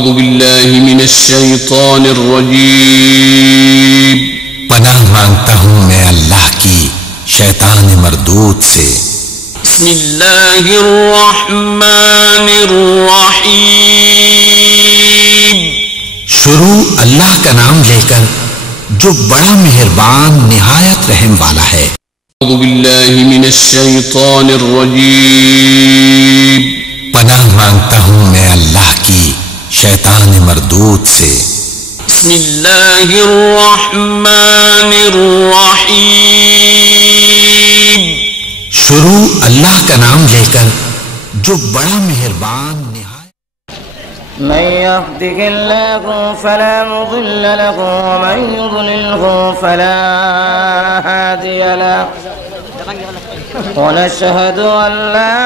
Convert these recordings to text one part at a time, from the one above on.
أعوذ بالله من الشيطان الرجيم पनाह मांगता हूँ मैं अल्लाह की शैतान मरदूद से। بسم الله الرحمن الرحيم। शुरू अल्लाह का नाम लेकर जो बड़ा मेहरबान निहायत रहम वाला है। أعوذ بالله من الشيطان الرجيم। पनाह मांगता हूँ मैं अल्लाह की शैतान मरदूद से। بسم الله الرحمن الرحيم। शुरू अल्लाह का नाम लेकर जो बड़ा मेहरबान निहायत। من يهده الله فلا مضل له ومن يضلله فلا هادي له ونشهد أن لا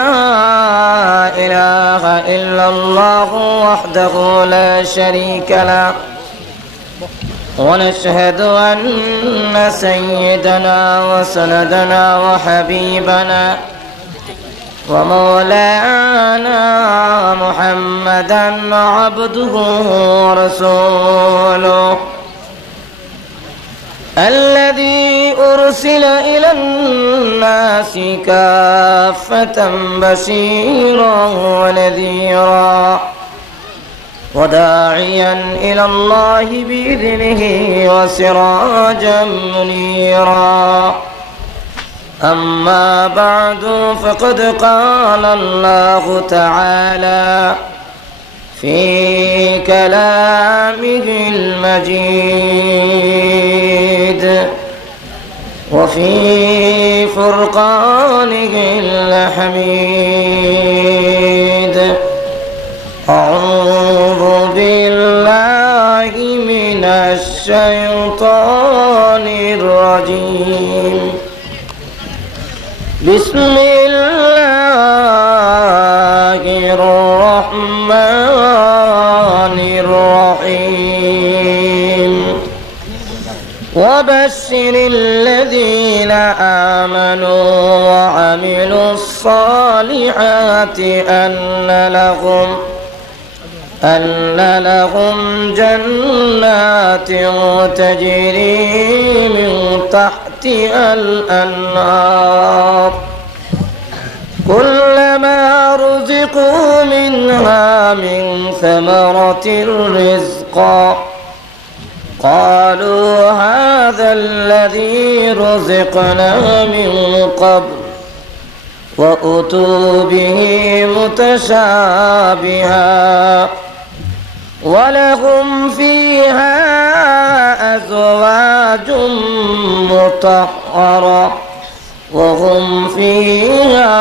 إله إلا الله وحده لا شريك له ونشهد أن سيدنا وسندنا وحبيبنا ومولانا محمدا عبده ورسوله الذي أرسل إلى الناس كافة بشيرا ونذيرا وداعيا إلى الله بإذنه وسراجا منيرا أما بعد فقد قال الله تعالى في كلامه المجيد وفي فرقانه الحميد أعوذ بالله من الشيطان الرجيم بسم الله الرحمن الرحيم وبشر الذين آمنوا وعملوا الصالحات أن لهم جنات تجري من تحتها الأنهار كلما رزقوا منها من ثمرة رزقا قالوا هذا الذي رزقنا من قبل وأتوا به متشابها ولهم فيها أزواج مطهرة وهم فيها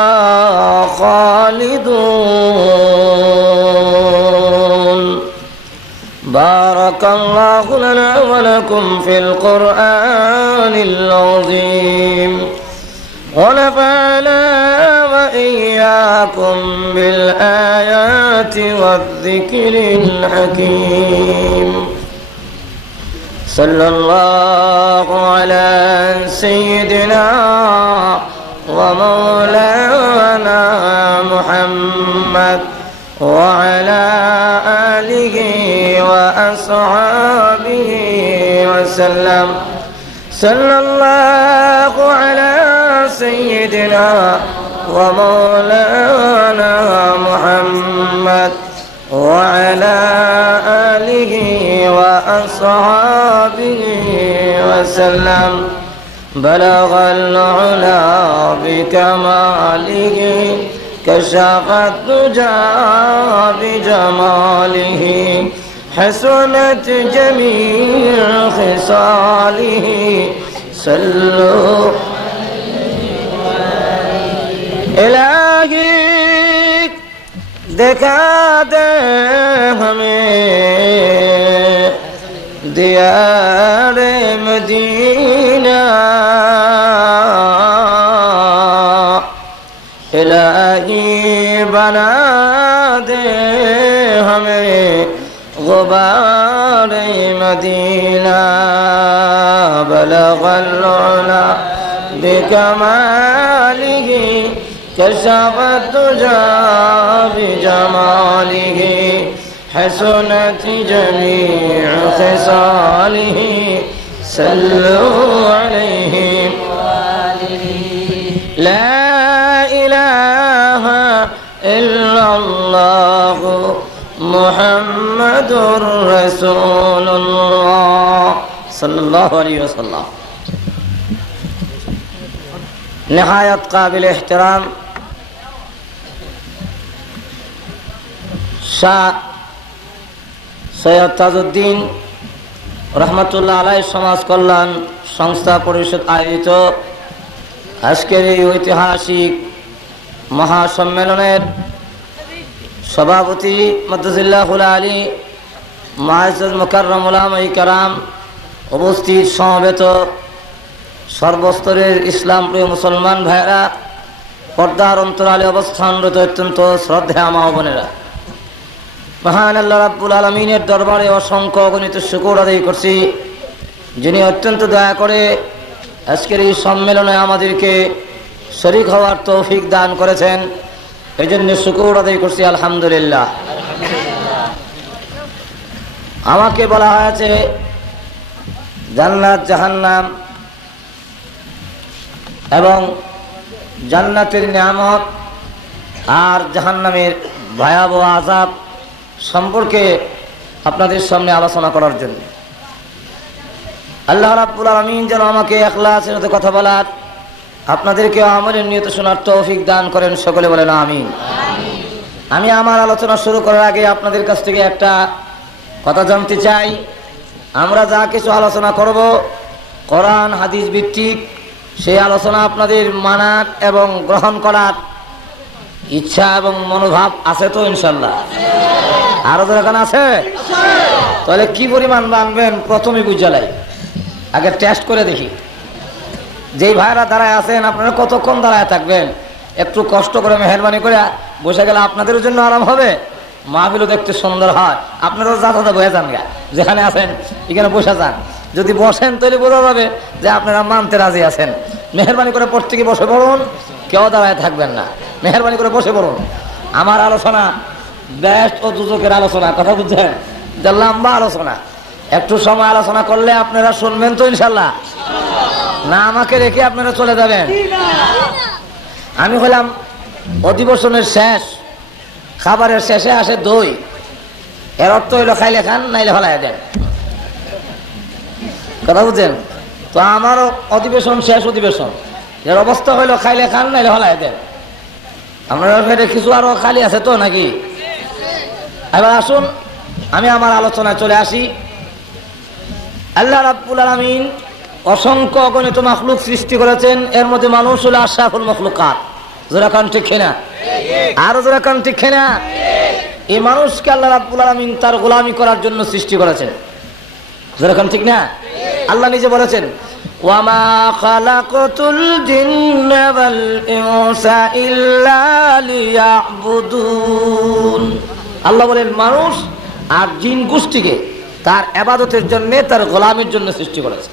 خالدون. بارك الله لنا ولكم في القرآن العظيم ونفعنا وإياكم بالآيات والذكر الحكيم. صلى الله على سيدنا ومولانا محمد وعلى آله وأصحابه وسلم. صلى الله على سيدنا ومولانا محمد وعلى آله وأصحابه وسلم. بلغ العلا بكماله كشف الدجى بجماله حسنت جميع خصاله. صلوا إلهي दिखा दे हमें दियार मदीना इलाही बना दे हमें गुबार मदीना. बलगल उला बिकमालिही كشف الدجى بجماله حسنت جميع خصاله صلوا عليه لا إله إلا الله محمد رسول الله صلى الله عليه وسلم نهاية قابل احترام শাহ সৈয়দ তাজউদ্দিন রহমতুল্লাহ আলাই সমাজ কল্যাণ সংস্থা পরিষদ আয়োজিত আজকের এই ঐতিহাসিক মহাসম্মেলনের সভাপতি মদ্দাজিল্লাহুল আলী মুআজ্জাজ মুকাররম উলামায়ে কেরাম, উপস্থিত সমবেত সর্বস্তরের ইসলাম প্রিয় মুসলমান ভাইরা, পর্দার অন্তরালে অবস্থানরত অত্যন্ত শ্রদ্ধেয় মা ও বোনেরা, মহান আল্লাহ রাব্বুল আলামিনের দরবারে অসংখ্য অগণিত শুকর আদায় করছি, যিনি অত্যন্ত দয়া করে আজকের এই সম্মেলনে আমাদেরকে শরীক হওয়ার তৌফিক দান করেছেন। এই জন্য শুকর আদায় করছি আলহামদুলিল্লাহ। আমাকে বলা হয়েছে জান্নাত জাহান্নাম এবং জান্নাতের নিয়ামত আর জাহান্নামের ভয়াবহ আযাব সম্পর্কে আপনাদের সামনে আলোচনা করার জন্য। আল্লাহ রাব্বুল আলামিন যেন আমাকে ইখলাসের সাথে কথা বলার, আপনাদেরকে আমলের নিয়ত শোনার তৌফিক দান করেন, সকলে বলেন আমিন। আমি আমার আলোচনা শুরু করার আগে আপনাদের কাছ থেকে একটা কথা জানতে চাই। আমরা যা কিছু আলোচনা করব কোরআন হাদিস ভিত্তিক, সেই আলোচনা আপনাদের মানার এবং গ্রহণ করার ইচ্ছা এবং মনোভাব আছে তো ইনশাল্লাহ? আরো দরকার আছে? তাহলে কি পরিমাণ মানবেন প্রথমে বুঝালাই, আগে টেস্ট করে দেখি। যেই ভাইরা দাঁড়ায় আছেন আপনারা কতক্ষণ দাঁড়ায় থাকবেন? একটু কষ্ট করে মেহরবানি করে বসে গেলে আপনাদের জন্য আরাম হবে, মাহফিলও দেখতে সুন্দর হয়। আপনারাও যা বয়ে যান গা, যেখানে আছেন এখানে বসে যান। যদি বসেন তাহলে বোঝা যাবে যে আপনারা মানতে রাজি আছেন। মেহরবানি করে প্রত্যেকে বসে পড়ুন, কেউ দাঁড়ায় থাকবেন না, মেহরবানি করে বসে পড়ুন। আমার আলোচনা বেস্ট ও দুজকের আলোচনা, কথা বুঝছেন? যে লম্বা আলোচনা, একটু সময় আলোচনা করলে আপনারা শুনবেন তো ইনশাল্লাহ? না আমাকে রেখে আপনারা চলে যাবেন? আমি হলাম অধিবেশনের শেষ, খাবারের শেষে আসে দই, এর অর্থ হইল খাইলে খান নাইলে হলায় দেন, কথা বুঝছেন তো? আমারও অধিবেশন শেষ অধিবেশন, এর অবস্থা হইল খাইলে খান নাইলে হলায় দেন। আপনারা ফেরে কিছু আরো খালি আছে তো নাকি? এবার আসুন আমি আমার আলোচনায় চলে আসি। আল্লাহ রাব্বুল আলামিন অসংখ্য অগণিত মাখলুক সৃষ্টি করেছেন, এর মধ্যে মানুষ হলো আশরাফুল মাখলুকাত। যারা কান ঠিক না, আরো যারা কান ঠিক না, এই মানুষকে আল্লাহ রাব্বুল আলামিন তার গোলামি করার জন্য সৃষ্টি করেছেন। যারা কান ঠিক না, আল্লাহ নিজে বলেছেন ওয়ামা খালাকতুল জিন্না ওয়াল ইনসা ইল্লা লিয়াবুদুন। আল্লাহ বলেন মানুষ আর জিন গোষ্ঠীকে তার ইবাদতের জন্য, তার গোলামের জন্য সৃষ্টি করেছে।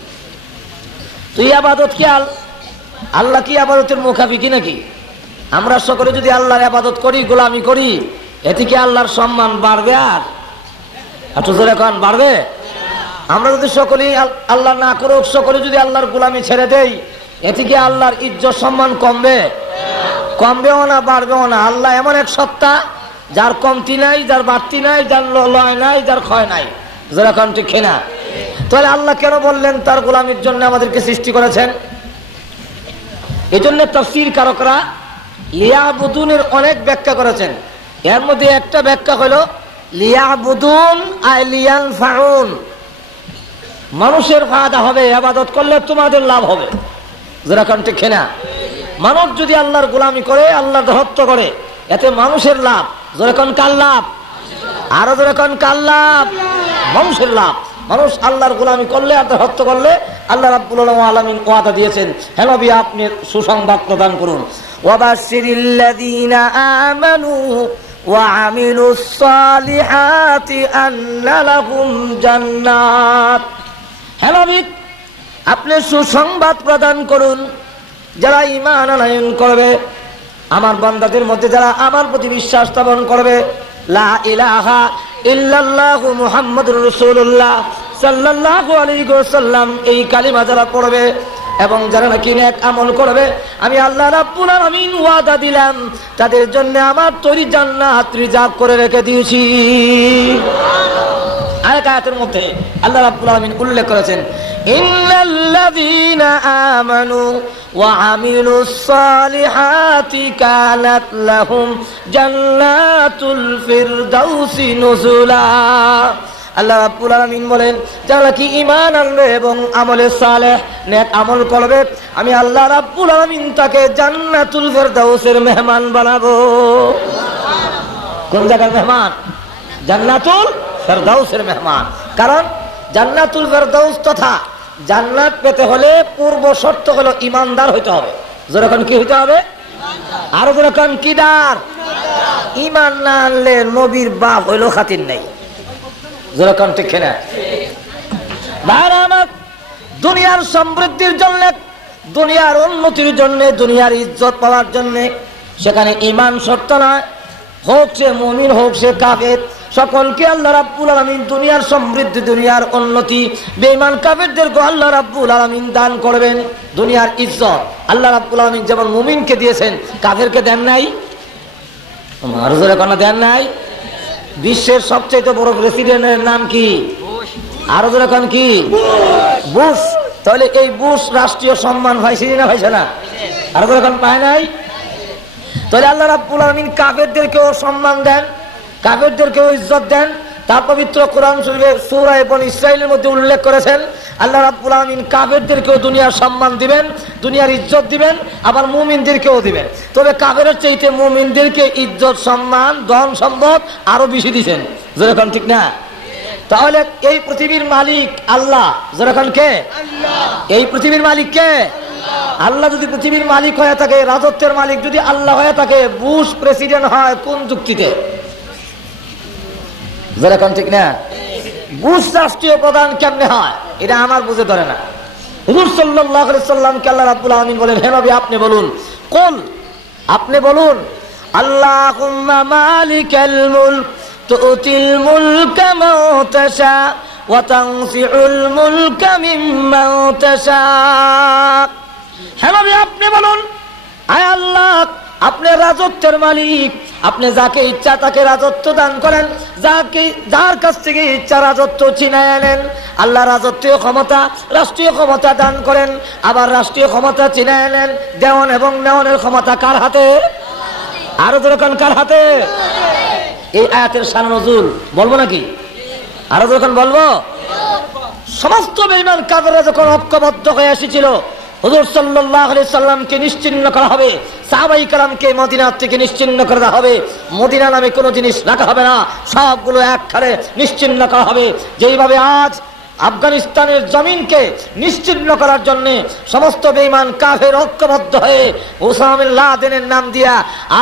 তো এই ইবাদত কি আল্লাহ কি ইবাদতের মুখাপেক্ষি নাকি? আমরা সকলে যদি আল্লাহর ইবাদত করি, গোলামি করি, এতে কি আল্লাহর সম্মান বাড়বে? আর একটু জোরে কোন বাড়বে? আমরা যদি সকলেই আল্লাহ না করুক, সকলে যদি আল্লাহর গোলামি ছেড়ে দেই, এতে কি আল্লাহর ইজ্জত সম্মান কমবে? কমবেও না, বাড়বেও না। আল্লাহ এমন এক সত্তা যার কমতি নাই, যার বাড়তি নাই, যার লয় নাই, যার ক্ষয় নাই। যারা কোন ঠিক না, তাহলে আল্লাহ কেন বললেন তার গোলামির জন্য আমাদেরকে সৃষ্টি করেছেন? এই জন্য তাফসীর কারকরা লিয়াবুদুনের অনেক ব্যাখ্যা করেছেন। এর মধ্যে একটা ব্যাখ্যা হলো লিয়াবুদুন আই লিয়ানফাউন, মানুষের ফায়দা হবে, ইবাদত করলে তোমাদের লাভ হবে। যারা কোন ঠিক না, মানুষ যদি আল্লাহর গোলামি করে, আল্লাহর দাসত্ব করে, এতে মানুষের লাভ। যারা কোন কার লাভ? আরো যারা কোন কার লাভ? মানুষের লাভ। মানুষ আল্লাহর গোলামি করলে আর দাসত্ব করলে আল্লাহ রাব্বুল আলামিন ওয়াদা দিয়েছেন, হে নবী আপনি সুসংবাদ প্রদান করুন, ওয়াবাশশিরিল্লাযীনা আমানু ওয়া আমিলুস সালিহাতি আন্না লাহুম জান্নাত। হে নবী আপনি সুসংবাদ প্রদান করুন, যারা ঈমান আনয়ন করবে, আমার বান্দাদের মধ্যে যারা আমার প্রতি বিশ্বাস স্থাপন করবে, লা ইলাহা ইল্লাল্লাহু মুহাম্মাদুর রাসূলুল্লাহ সাল্লাল্লাহু আলাইহি ওয়াসাল্লাম এই কালিমা যারা পড়বে এবং যারা নাকি নেক আমল করবে, আমি আল্লাহ রাব্বুল আলামিন ওয়াদা দিলাম তাদের জন্য আমার তৈরি জান্নাত রিজার্ভ করে রেখে দিয়েছি। আরেক আয়াতের মধ্যে আল্লাহ রাব্বুল আলামিন উল্লেখ করেছেন, ইন্নাল্লাযীনা আমানু ওয়া আমিলুস সালিহাতি কানাত লাহুম জান্নাতুল ফিরদাউসি নুজুলা। আল্লাহ রাব্বুল আলামিন বলেন, যারা কি ঈমান আনবে এবং আমলে সালেহ নেক আমল করবে, আমি আল্লাহ রাব্বুল আলামিন তাকে জান্নাতুল ফিরদাউসের মেহমান বানাবো। কোন জায়গার মেহমান? জান্নাতুল ফিরদাউসের মেহমান। কারণ জান্নাতুল ফিরদাউস তথা জান্নাত পেতে হলে পূর্ব শর্ত হলো ঈমানদার হইতে হবে। যেরকম কি হইতে হবে? আরো যেরকম কি দার? ঈমান না আনলে নবীর বাপ হইলো খাতির নাই। যেরকম ঠিক না? ভাইরা আমার, দুনিয়ার সমৃদ্ধির জন্য, দুনিয়ার উন্নতির জন্য, দুনিয়ার ইজ্জত পাওয়ার জন্য সেখানে ঈমান শর্ত নয়। হোক সে মুমিন হোক সে কাফের, সকলকে আল্লাহ রাব্বুল আলামিন দুনিয়ার সমৃদ্ধি, দুনিয়ার উন্নতি, বেঈমান কাফেরদেরকে আল্লাহ রাব্বুল আলামিন দান করবেন দুনিয়ার ইজ্জত। আল্লাহ রাব্বুল আলামিন যেমন মুমিনকে দিয়েছেন, কাফেরকে দেন নাই? আর জোরে কোন দেন নাই? বিশ্বের সবচেয়ে বড় প্রেসিডেন্টের নাম কি? আরো জোরে কোন কি? বুশ। তাহলে এই বুশ রাষ্ট্রীয় সম্মান পাইছে না পাইছে না? আরো জোরে কোন পায় নাই? তাহলে আল্লাহ রাব্বুল আলামিন কাফেরদেরকেও সম্মান দেন, কাফেরদেরকেও ইজ্জত দেন। তার পবিত্র কোরআন শরীফে সূরা বনী ইসরাঈলের মধ্যে উল্লেখ করেছেন, আল্লাহ রাব্বুল আলামিন কাফেরদেরকেও দুনিয়ার সম্মান দিবেন, দুনিয়ার ইজ্জত দিবেন, আবার মুমিনদেরকেও দিবেন। তবে কাফেরের চাইতে মুমিনদেরকে ইজ্জত, সম্মান, ধন সম্পদ আরো বেশি দিবেন। যেরকম ঠিক না? তাহলে এই পৃথিবীর মালিক আল্লাহ। যেরকম কে? এই পৃথিবীর মালিক কে? আল্লাহ। যদি পৃথিবীর মালিক হয়ে থাকে, রাজত্বের মালিক যদি আল্লাহ হয়ে থাকে, বুশ প্রেসিডেন্ট হয় কোন যুক্তিতে? যেরকম ঠিক না? বুশ রাষ্ট্রীয় প্রধান কেমনে হয় এটা আমার বুঝে ধরে না। হুজুর সাল্লাল্লাহু আলাইহি সাল্লামকে আল্লাহ রাব্বুল আলামিন বলেন, হে নবী আপনি বলুন, কুল, আপনি বলুন, আল্লাহুম্মা মালিকাল মুলক তুতিল মুলকা মান তাশা ওয়া তানসিউল মুলকা মিম্মান তাশা। হে নবী আপনি বলুন, আয় আল্লাহ আপনি রাজত্বের মালিক, আপনি যাকে ইচ্ছা তাকে রাজত্ব দান করেন, যার কাছ থেকে ইচ্ছা রাজত্ব ছিনায় আনেন। আল্লাহ রাজত্বীয় ক্ষমতা, রাষ্ট্রীয় ক্ষমতা দান করেন, আবার রাষ্ট্রীয় ক্ষমতা ছিনায় আনেন। দেওয়ান এবং নেওয়ানের ক্ষমতা কার হাতে? আরো যেরকম কার হাতে? এই আয়াতের শান নজুল বলবো নাকি? আরো যখন বলবো, সমস্ত বেঈমান কাফেররা যখন ঐক্যবদ্ধ হয়ে এসেছিল, হুজুর সাল্লাল্লাহু আলাইহি সাল্লামকে নিশ্চিহ্ন করা হবে, সাহাবায়ে কেরামকে মদিনা থেকে নিশ্চিহ্ন করা হবে, মদিনা নামে কোনো জিনিস রাখা হবে না, সবগুলো একখানে নিশ্চিহ্ন করা হবে। যেইভাবে আজ আফগানিস্তানের জমিনকে নিশ্চিহ্ন করার জন্য সমস্ত বেঈমান কাফের ঐক্যবদ্ধ হয়ে ওসামা বিন লাদেনের নাম দিয়া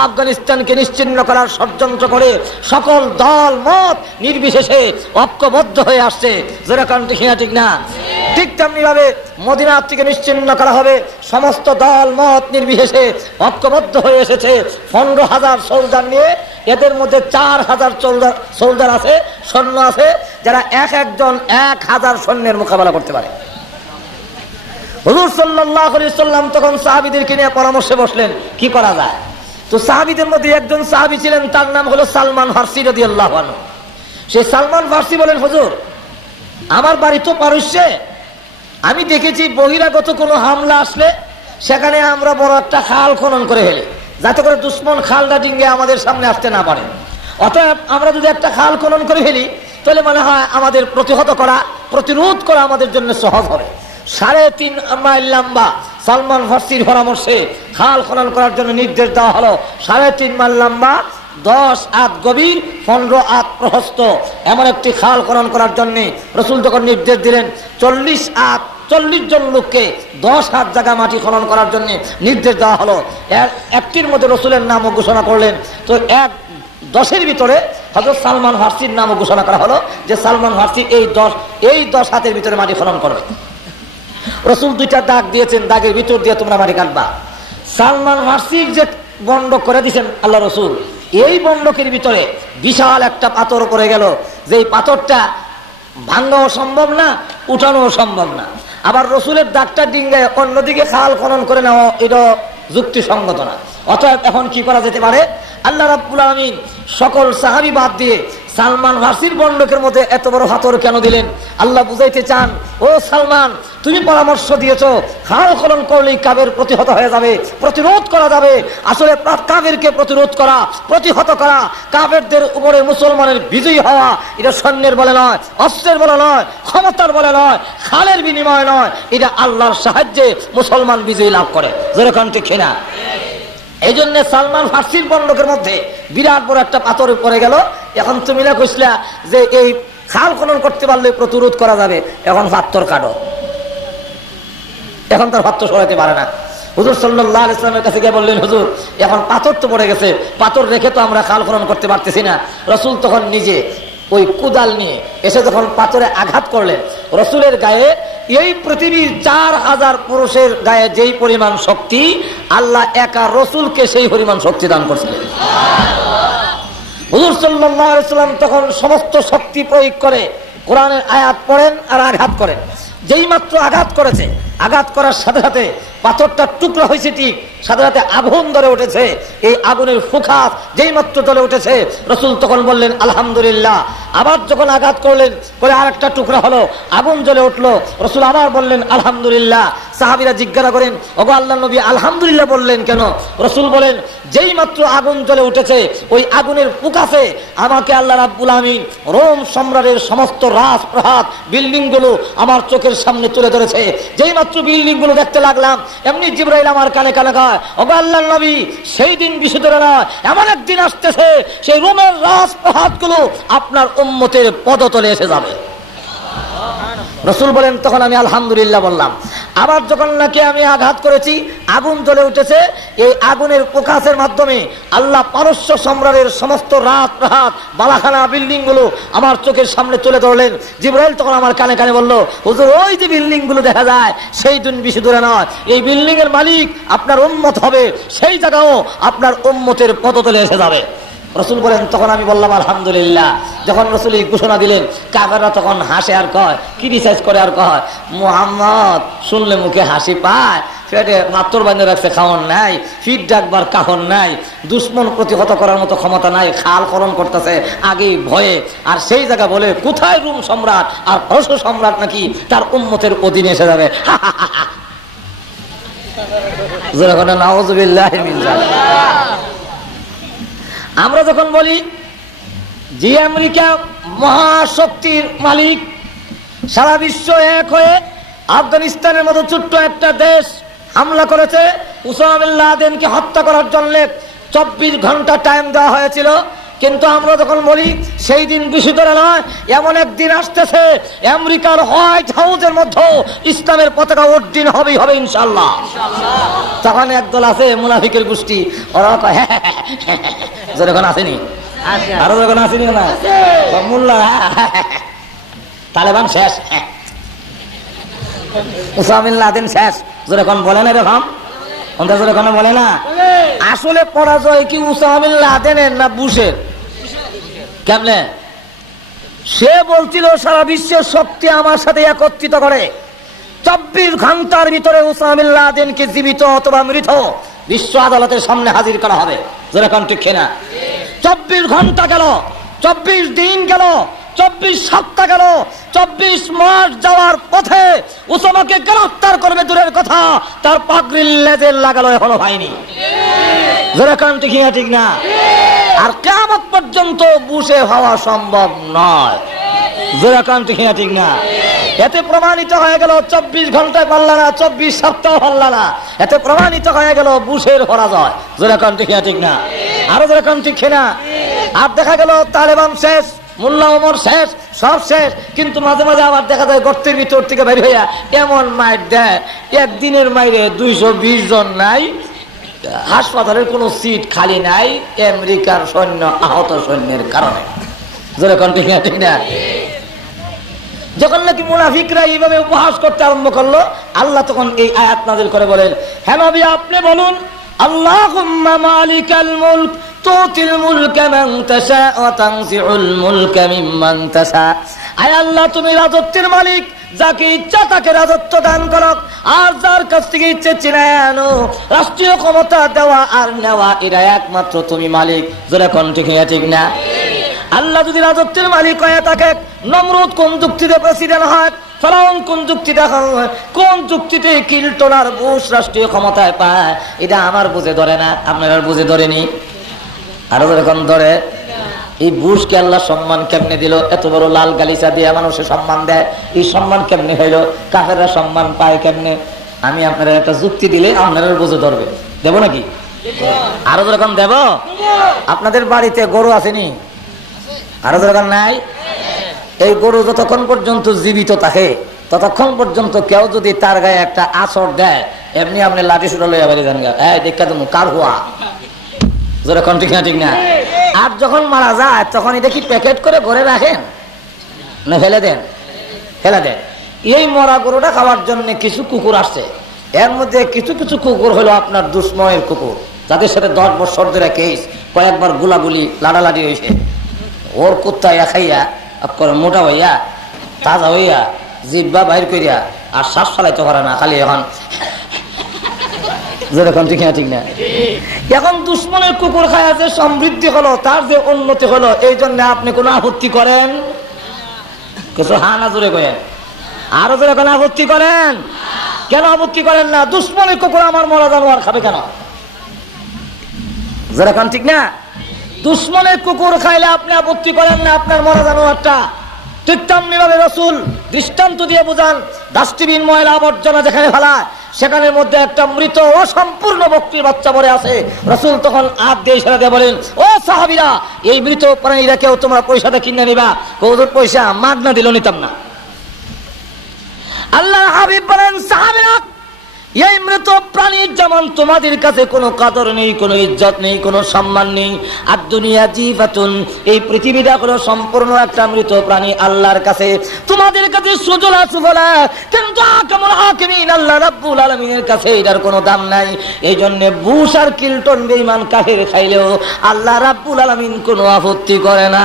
আফগানিস্তানকে নিশ্চিহ্ন করার ষড়যন্ত্র করে সকল দল মত নির্বিশেষে ঐক্যবদ্ধ হয়ে আসছে। যেরকম ঠিক না? ঠিক তেমনি ভাবে মদিনা থেকে নিশ্চিহ্ন করা হবে, সমস্ত দল মত নির্বিশেষে ঐক্যবদ্ধ হয়ে এসেছে 15,000 সোলজার নিয়ে। এদের মধ্যে 4,000 সোলজার আছে, সৈন্য আছে, যারা একজন 1,000 সৈন্যের মোকাবেলা করতে পারে। হুজুর সাল্লাল্লাহু আলাইহি সাল্লাম তখন সাহাবীদেরকে নিয়ে পরামর্শে বসলেন কি করা যায়। তো সাহাবীদের মধ্যে একজন সাহাবী ছিলেন, তার নাম হলো সালমান ফারসি রাদিয়াল্লাহু আনহু। সেই সালমান ফারসি বলেন, হুজুর আমার বাড়ি তো পারস্যে, আমি দেখেছি বহিরাগত কোনো হামলা আসলে সেখানে আমরা বড় একটা খাল খনন করে ফেলি, যাতে করে দুশ্মন খালটা ডিঙ্গে আমাদের সামনে আসতে না পারে। অতএব আমরা যদি একটা খাল খনন করে ফেলি তাহলে মনে হয় আমাদের প্রতিহত করা, প্রতিরোধ করা আমাদের জন্য সহজ হবে। 3.5 মাইল লম্বা সালমান ফারসির পরামর্শে খাল খনন করার জন্য নির্দেশ দেওয়া হলো। 3.5 মাইল লম্বা, 10 হাত গভীর, 15 হাত প্রশস্ত এমন একটি খাল খনন করার জন্য রাসূল যখন নির্দেশ দিলেন, 40 জন লোককে 10 হাত জায়গা মাটি খনন করার জন্য নির্দেশ দেওয়া হলো। একটির মধ্যে রাসূলের নামও ঘোষণা করলেন। তো 10-এর ভিতরে হযরত সালমান ফারসির নামও ঘোষণা করা হলো যে সালমান ফারসি এই 10 হাতের ভিতরে মাটি খনন করবে। রাসূল 2টা দাগ দিয়েছেন, দাগের ভিতর দিয়ে তোমরা মাটি কাটবা। সালমান ফারসি যে বন্ধ করে দিয়েছেন আল্লাহ রাসূল, এই বন্ধকের ভিতরে বিশাল একটা পাথর পড়ে গেল, যেই পাথরটা ভাঙাও সম্ভব না, উঠানো সম্ভব না। আবার রসুলের দাগটা ডিঙ্গায় অন্যদিকে খাল খনন করে নেওয়া এটা যুক্তিসঙ্গত না। অতএব এখন কি করা যেতে পারে? আল্লাহ রাব্বুল আমিন সকল সাহাবী বাদ দিয়ে সালমান ফার্সির বন্ধকের মধ্যে এত বড় পাথর কেন দিলেন? আল্লাহ বুঝাইতে চান, ও সালমান, তুমি পরামর্শ দিয়েছো খাল খনন করলেই কাবের প্রতিহত হয়ে যাবে, প্রতিরোধ করা যাবে। আসলে কাবেরকে প্রতিরোধ করা, প্রতিহত করা, কাবেরদের উপরে মুসলমানের বিজয়ী হওয়া, এটা সৈন্যের বলে নয়, অস্ত্রের বলে নয়, ক্ষমতার বলে নয়, খালের বিনিময় নয়, এটা আল্লাহর সাহায্যে মুসলমান বিজয়ী লাভ করে। যেরকম ঠিক কিনা? এই জন্য সালমান ফার্সির বন্ধকের মধ্যে বিরাট বড় একটা পাথর পড়ে গেল। এখন তুমি না কইছিলা যে এই খাল খনন করতে পারলে প্রতিরোধ করা যাবে, এখন পাথর কাটো। এখন তার পাথর সরাইতে পারে না। হুজুর সাল্লাল্লাহু আলাইহি ওয়াসাল্লামের কাছে গিয়ে বললেন, হুজুর এখন পাথর তো পড়ে গেছে, পাথর রেখে তো আমরা খাল খনন করতে পারতেছি না। রাসূল তখন নিজে ওই কুদাল নিয়ে এসে যখন পাথরে আঘাত করলেন, রসুলের গায়ে, এই পৃথিবীর 4000 পুরুষের গায়ে যেই পরিমাণ শক্তি, আল্লাহ একা রসুলকে সেই পরিমাণ শক্তি দান করছিলেন। হুজুর সাল্লাল্লাহু আলাইহি ওয়াসাল্লাম তখন সমস্ত শক্তি প্রয়োগ করে কোরআনের আয়াত পড়েন আর আঘাত করেন। যেই মাত্র আঘাত করেছে, আঘাত করার সাথে সাথে পাথরটা টুকরা হয়েছে, ঠিক সাথে সাথে আগুন ধরে উঠেছে। এই আগুনের ফুঁকাস যেই মাত্র জ্বলে উঠেছে, রসুল তখন বললেন আলহামদুলিল্লাহ। আবার যখন আঘাত করলেন, করে আরেকটা টুকরা হলো, আগুন জ্বলে উঠলো, রসুল আবার বললেন আলহামদুলিল্লাহ। সাহাবীরা জিজ্ঞাসা করেন, ওগো আল্লাহর নবী আলহামদুলিল্লাহ বললেন কেন? রসুল বলেন, যেই মাত্র আগুন জ্বলে উঠেছে, ওই আগুনের ফুঁকাসে আমাকে আল্লাহ রাব্বুল আমিন রোম সম্রাটের সমস্ত রাজপ্রাসাদ, বিল্ডিং গুলো আমার চোখের সামনে তুলে ধরেছে। যেই মাত্র বিল্ডিং গুলো দেখতে লাগলাম, এমনি জিবরাইল আমার কানে কানে কয়, ওগো আল্লাহর নবী, সেই দিন বিশুদ্ধ নয়, এমন একদিন আসতেছে সেই রোমের রাজপ্রাসাদ গুলো আপনার উম্মতের পদতলে এসে যাবে। রসুল বলেন, তখন আমি আলহামদুলিল্লাহ বললাম। আবার যখন নাকি আমি আঘাত করেছি, আগুন জ্বলে উঠেছে, এই আগুনের প্রকাশের মাধ্যমে আল্লাহ পারস্য সম্রাটের সমস্ত রাজপ্রাসাদ, বালাখানা, বিল্ডিং গুলো আমার চোখের সামনে তুলে ধরলেন। জিবরাইল তখন আমার কানে কানে বলল, হুজুর ওই যে বিল্ডিং গুলো দেখা যায়, সেই দিন বেশি দূরে নয়, এই বিল্ডিং এর মালিক আপনার উম্মত হবে, সেই জায়গাও আপনার উম্মতের পদতলে এসে যাবে। রসুল বলেন, তখন আমি বললাম আলহামদুলিল্লাহ। যখন রসুল এই ঘোষণা দিলেন, কাফেররা তখন হাসে আর কয়, কি রিসার্চ করে আর কয়, মুহাম্মদ শুনলে মুখে হাসি পায়, পেটে পাথর বাঁধে রাখছে, খাওয়ান নাই, ফিট ডাকবার কাহন নাই, দুশ্মন প্রতিহত করার মতো ক্ষমতা নাই, খাল খনন করতেছে আগেই ভয়ে। আর সেই জায়গা বলে কোথায় রোম সম্রাট আর পারস্য সম্রাট নাকি তার উম্মতের অধীনে এসে যাবে। নাউযুবিল্লাহি মিন যালিক। আমরা যখন বলি যে আমেরিকা মহাশক্তির মালিক, সারা বিশ্ব এক হয়ে আফগানিস্তানের মতো ছোট্ট একটা দেশ হামলা করেছে, উসামা বিন লাদেনকে হত্যা করার জন্য 24 ঘন্টা টাইম দেওয়া হয়েছিল। কিন্তু আমরা যখন বলি সেই দিন বেশি দূরে নয়, এমন একদিন আসতেছে আমেরিকার হোয়াইট হাউসের মধ্যে ইসলামের পতাকা উড্ডীন হবেই হবে ইনশাআল্লাহ। তখন একদল আছে মুনাফিকের গোষ্ঠী, ওরা যখন আসেনি, আরো যখন আসেনি না মোল্লা, তালেবান শেষ, উসামা বিন লাদেন শেষ, যখন বলে না এরকম, যখন বলে না। আসলে পরাজয় কি উসামা বিন লাদেনের না বুশের? কেমনে? সে বলছিল সারা বিশ্বের শক্তি আমার সাথে একত্রিত করে 24 ঘন্টার ভিতরে উসামা বিন লাদেনকে জীবিত অথবা মৃত বিশ্ব আদালতের সামনে হাজির করা হবে। যেরকম ঠিক না? 24 ঘন্টা গেল, 24 দিন গেল, 24 সপ্তাহ গেল, 24 মাস যাওয়ার পথে উসামাকে গ্রেফতার করবে দূরের কথা, তার পাগড়ির লেজে লাগালো এখনো হয়নি। যেরকম ঠিক না? আর কিয়ামত পর্যন্ত বুশে হওয়া সম্ভব নয়। যেরকম ঠিক না? এতে প্রমাণিত হয়ে গেল 24 ঘন্টায় পারল না, 24 সপ্তাহ পারল না, এতে প্রমাণিত হয়ে গেল বুশের পরাজয়। যেরকম ঠিক না? আরো যেরকম ঠিক না? আর দেখা গেল তালেবান শেষ, মোল্লা ওমর শেষ, সব শেষ। কিন্তু মাঝে মাঝে আবার দেখা যায় গর্তের ভিতর থেকে বের হইয়া এমন মাইর দেয়, একদিনের মাইরে 220 জন নাই, হাসপাতালের কোনো সিট খালি নাই, আমেরিকার সৈন্য আহত সৈন্যের কারণে। যেরকম ঠিক না? যখন নাকি মুনাফিকরা এইভাবে উপহাস করতে আরম্ভ করলো, আল্লাহ তখন এই আয়াত নাযিল করে বলেন, হে নবী আপনি বলুন, আল্লাহুম্মা মালিকাল মুলক তুতিল মুলকা মান তাশা ওয়া তানজিউল মুলকা মিম্মান তাশা। আয় আল্লাহ, তুমি রাজত্বের মালিক, যাকে ইচ্ছা তাকে রাজত্ব দান করো, আর যার কাছ থেকে ইচ্ছে চিনায় আনো। রাষ্ট্রীয় ক্ষমতা দেওয়া আর নেওয়া এটা একমাত্র তুমি মালিক। জোরে কোন ঠিক না? আল্লাহ যদি রাজত্বের মালিক হয়ে থাকে, নমরুদ কোন যুক্তিতে প্রেসিডেন্ট হয়, ফেরাউন কোন যুক্তিতে হয়, কোন যুক্তিতে কিল্টন আর বুশ রাষ্ট্রীয় ক্ষমতায় পায়, এটা আমার বুঝে ধরে না, আপনার আর বুঝে ধরেনি। আরো যখন ধরে, এই বুশকে আল্লাহ সম্মান কেমনে দিল? এত বড় লাল গালিচা দিয়ে মানুষের সম্মান দেয়, এই সম্মান কেমনে হইল? কাফেররা সম্মান পায় কেমনে? আমি আপনারা একটা যুক্তি দিলে আপনারা বুঝে ধরবে। দেব নাকি? আরো যখন দেব। আপনাদের বাড়িতে গরু আসেনি? আরো যখন নাই, এই গরু যতক্ষণ পর্যন্ত জীবিত থাকে ততক্ষণ পর্যন্ত কেউ যদি তার গায়ে একটা আছর দেয়, এমনি আপনি লাঠি সুটা লইয়া বাড়ি যান, দেখা তুমি কার হওয়া। যখন ঠিক না? ঠিক না? আর যখন মারা যায় তখন এটা কি প্যাকেট করে ঘরে রাখেন না ফেলে দেন? ফেলে দেন। এই মরা গরুটা খাওয়ার জন্য কিছু কুকুর আসছে, এর মধ্যে কিছু কিছু কুকুর হলো আপনার দুশ্মনের কুকুর, যাদের সাথে 10 বছর ধরে কেস, কয়েকবার গুলাগুলি লাড়ালাড়ি হয়েছে। ওর কুত্তা খাইয়া করে মোটা হইয়া তাজা হইয়া জিব্বা বাইর করিয়া আর শ্বাস চালাইতে পারে না, খালি এখন যেরকম ঠিক না? ঠিক না? এখন দুশ্মনের কুকুর খায়া যে সমৃদ্ধি হলো, তার যে উন্নতি হলো, এই জন্য আপনি কোনো আপত্তি করেন? কিছু হা না জোরে করেন, আরো জোরে কোনো আপত্তি করেন? কেন আপত্তি করেন না? দুশ্মনের কুকুর আমার মরা জানোয়ার খাবে কেন? যেরকম ঠিক না? দুশ্মনের কুকুর খাইলে আপনি আপত্তি করেন না, আপনার মরা জানোয়ারটা। ঠিক তেমনি ভাবে রাসূল দৃষ্টান্ত দিয়ে বোঝান, ডাস্টবিন ময়লা আবর্জনা যেখানে ফেলায় সেখানে মধ্যে একটা মৃত অসম্পূর্ণ বকরির বাচ্চা পড়ে আছে। রাসূল তখন হাত দিয়ে ইশারা দিয়ে বলেন, ও সাহাবীরা, এই মৃত প্রাণীরা কেউ তোমরা পয়সাটা কিনে নিবা? কৌদুর পয়সা মাগনা দিল নিতাম না। আল্লাহ হাবিব বলেন, সাহাবীরা, এই মৃত প্রাণীর যেমন তোমাদের কাছে কোনো কাদর নেই, কোনো ইজ্জত নেই, কোনো সম্মান নেই। আর দুনিয়া জিফাতুন, এই পৃথিবীটা হলো সম্পূর্ণ একটা মৃত প্রাণী আল্লাহর কাছে। তোমাদের কাছে সুজলা সুফলা, কিন্তু আকামুল হাকিমিন আল্লাহ রাব্বুল আলামিনের কাছে এটার কোনো দাম নাই। এই জন্য বুশ আর কিল্টন বেঈমান কাফের খাইলেও আল্লাহ রাব্বুল আলামিন কোনো আপত্তি করে না।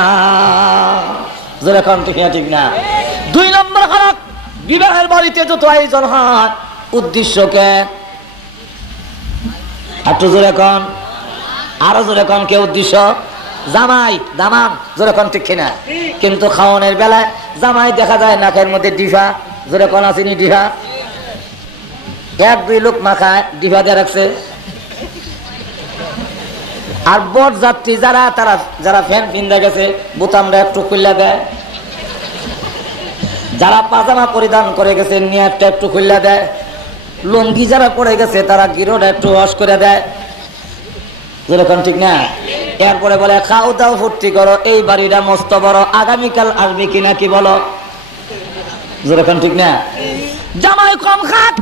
যেরকম ঠিক না? 2 নম্বর হলো বিবাহের বাড়িতে যত আয়োজন হয়, উদ্দেশ্যকে একটু জোরে কন, আরো জোরে কন। কে উদ্দেশ্য? জামাই দামান, জোরে কন ঠিক কিনা? কিন্তু খাওয়ানোর বেলায় জামাই দেখা যায় নাকের মধ্যে ডিফা, জোরে কন আসেনি ডিফা? 1-2 লোক মাখায় ডিফা দিয়ে রাখছে। আর বর যাত্রী যারা ফ্যান পিন্দা গেছে বোতামটা একটু খুললা দেয়, যারা পাজামা পরিধান করে গেছে নিয়ারটা একটু খুললা দেয়, লুঙ্গি যারা পড়ে গেছে তারা গিরোটা একটু ওয়াশ করে দেয়। যেরকম ঠিক না? এরপরে বলে, খাও দাও ফুর্তি করো, এই বাড়িটা মস্ত বড়, আগামীকাল আসবে কিনা কি বলো? যেরকম ঠিক না? জামাই কম খাক,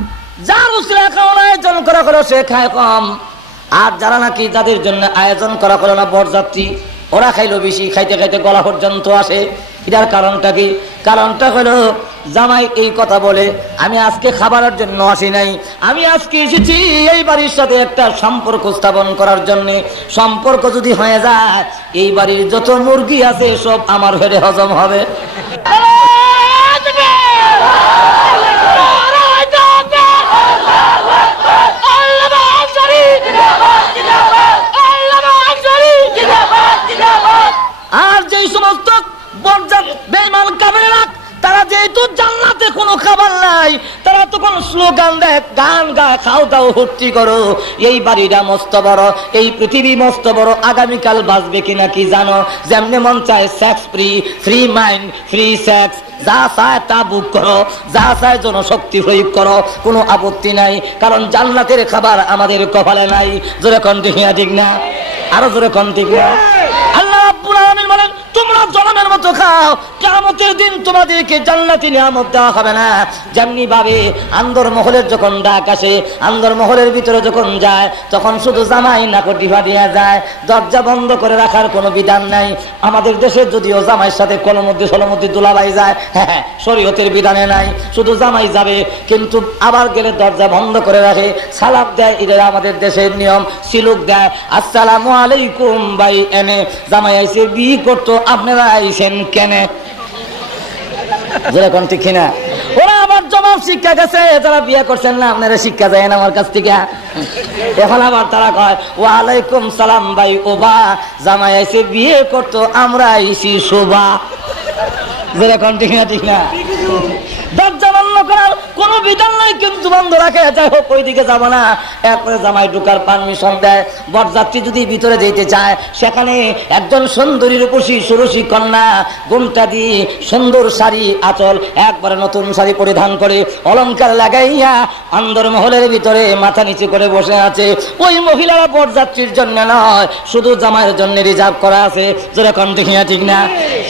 যার উসিলা খাওয়ার আয়োজন করা হলো সে খায় কম, আর যারা নাকি যাদের জন্য আয়োজন করা হলো না বরযাত্রী, ওরা খাইলো বেশি, খাইতে খাইতে গলা পর্যন্ত আসে। এটার কারণটা কি? কারণটা হলো জামাই এই কথা বলে, আমি আজকে খাবারের জন্য আসি নাই, আমি আজকে এসেছি এই বাড়ির সাথে একটা সম্পর্ক স্থাপন করার জন্য। সম্পর্ক যদি হয়ে যায়, এই বাড়ির যত মুরগি আছে সব আমার পেটে হজম হবে। আর যেই সমস্ত বেঈমান কাফেররা, তারা যেহেতু জান্নাতে কোনো খাবার নাই, তারা তখন স্লোগান দেয়, গান গায়, খাও দাও ফুর্তি করো, এই বাড়িটা মস্ত বড়, এই পৃথিবী মস্ত বড়, আগামীকাল বাঁচবে কিনা কি জানো? যেমনি মন চায় sex free, free mind, free sex, যা চায় তা বুক করো, যা চায় জনশক্তি প্রয়োগ করো, কোনো আপত্তি নাই, কারণ জান্নাতের খাবার আমাদের কপালে নাই। জোরে কোন ঠিক না? ঠিক না? আরো জোরে কোন ঠিক না? আল্লাহ রাব্বুল আলামিন বলেন, তোমরা জনমের মতো খাও, কিয়ামতের দিন তোমাদেরকে জান্নাতি নিয়ামত দেওয়া হবে না। যেমনি ভাবে আন্দরমহলের যখন ডাক আসে, আন্দরমহলের ভিতরে যখন যায়, তখন শুধু জামাই নাকটি ফাটিয়া যায়, দরজা বন্ধ করে রাখার কোনো বিধান নাই। আমাদের দেশে যদিও জামাইয়ের সাথে কলমদ্দি সলমদ্দি দুলাভাই যায়, হ্যাঁ, শরীয়তের বিধানে নাই, শুধু জামাই যাবে, কিন্তু আবার গেলে দরজা বন্ধ করে রাখে, সালাম দেয়, এটা আমাদের দেশের নিয়ম। সিলুক দেয়, আসসালামু আলাইকুম ভাই, এনে জামাই আইসে বিয়ে করতো, আপনারা আইসেন কেনে? যেরকম ঠিক কিনা? ওরা আবার জবাব শিক্ষা গেছে, যারা বিয়ে করছেন না আপনারা শিক্ষা যায় না আমার কাছ থেকে। এখন আবার তারা কয় ওয়ালাইকুম সালাম ভাই, ওবা জামাই আইসে বিয়ে করতো, আমরা আইসি শোভা। যেরকম ঠিক না? ঠিক না? দরজা বন্ধ করার কোনো বিধান নাই, কিন্তু বন্ধ রাখে। যাই হোক, ওই দিকে যাবো না। এরপরে জামাই ঢুকার পারমিশন দেয়। বরযাত্রী যদি ভিতরে যেতে চায়, সেখানে একজন সুন্দরী রূপসী ষোড়শী কন্যা ঘোমটা দিয়ে সুন্দর শাড়ি আঁচল একবারে নতুন শাড়ি পরিধান করে অলংকার লাগাইয়া আন্দরমহলের ভিতরে মাথা নিচু করে বসে আছে। ওই মহিলারা বরযাত্রীর জন্য নয়, শুধু জামাইয়ের জন্য রিজার্ভ করা আছে। যেরকম ঠিক না? ঠিক না?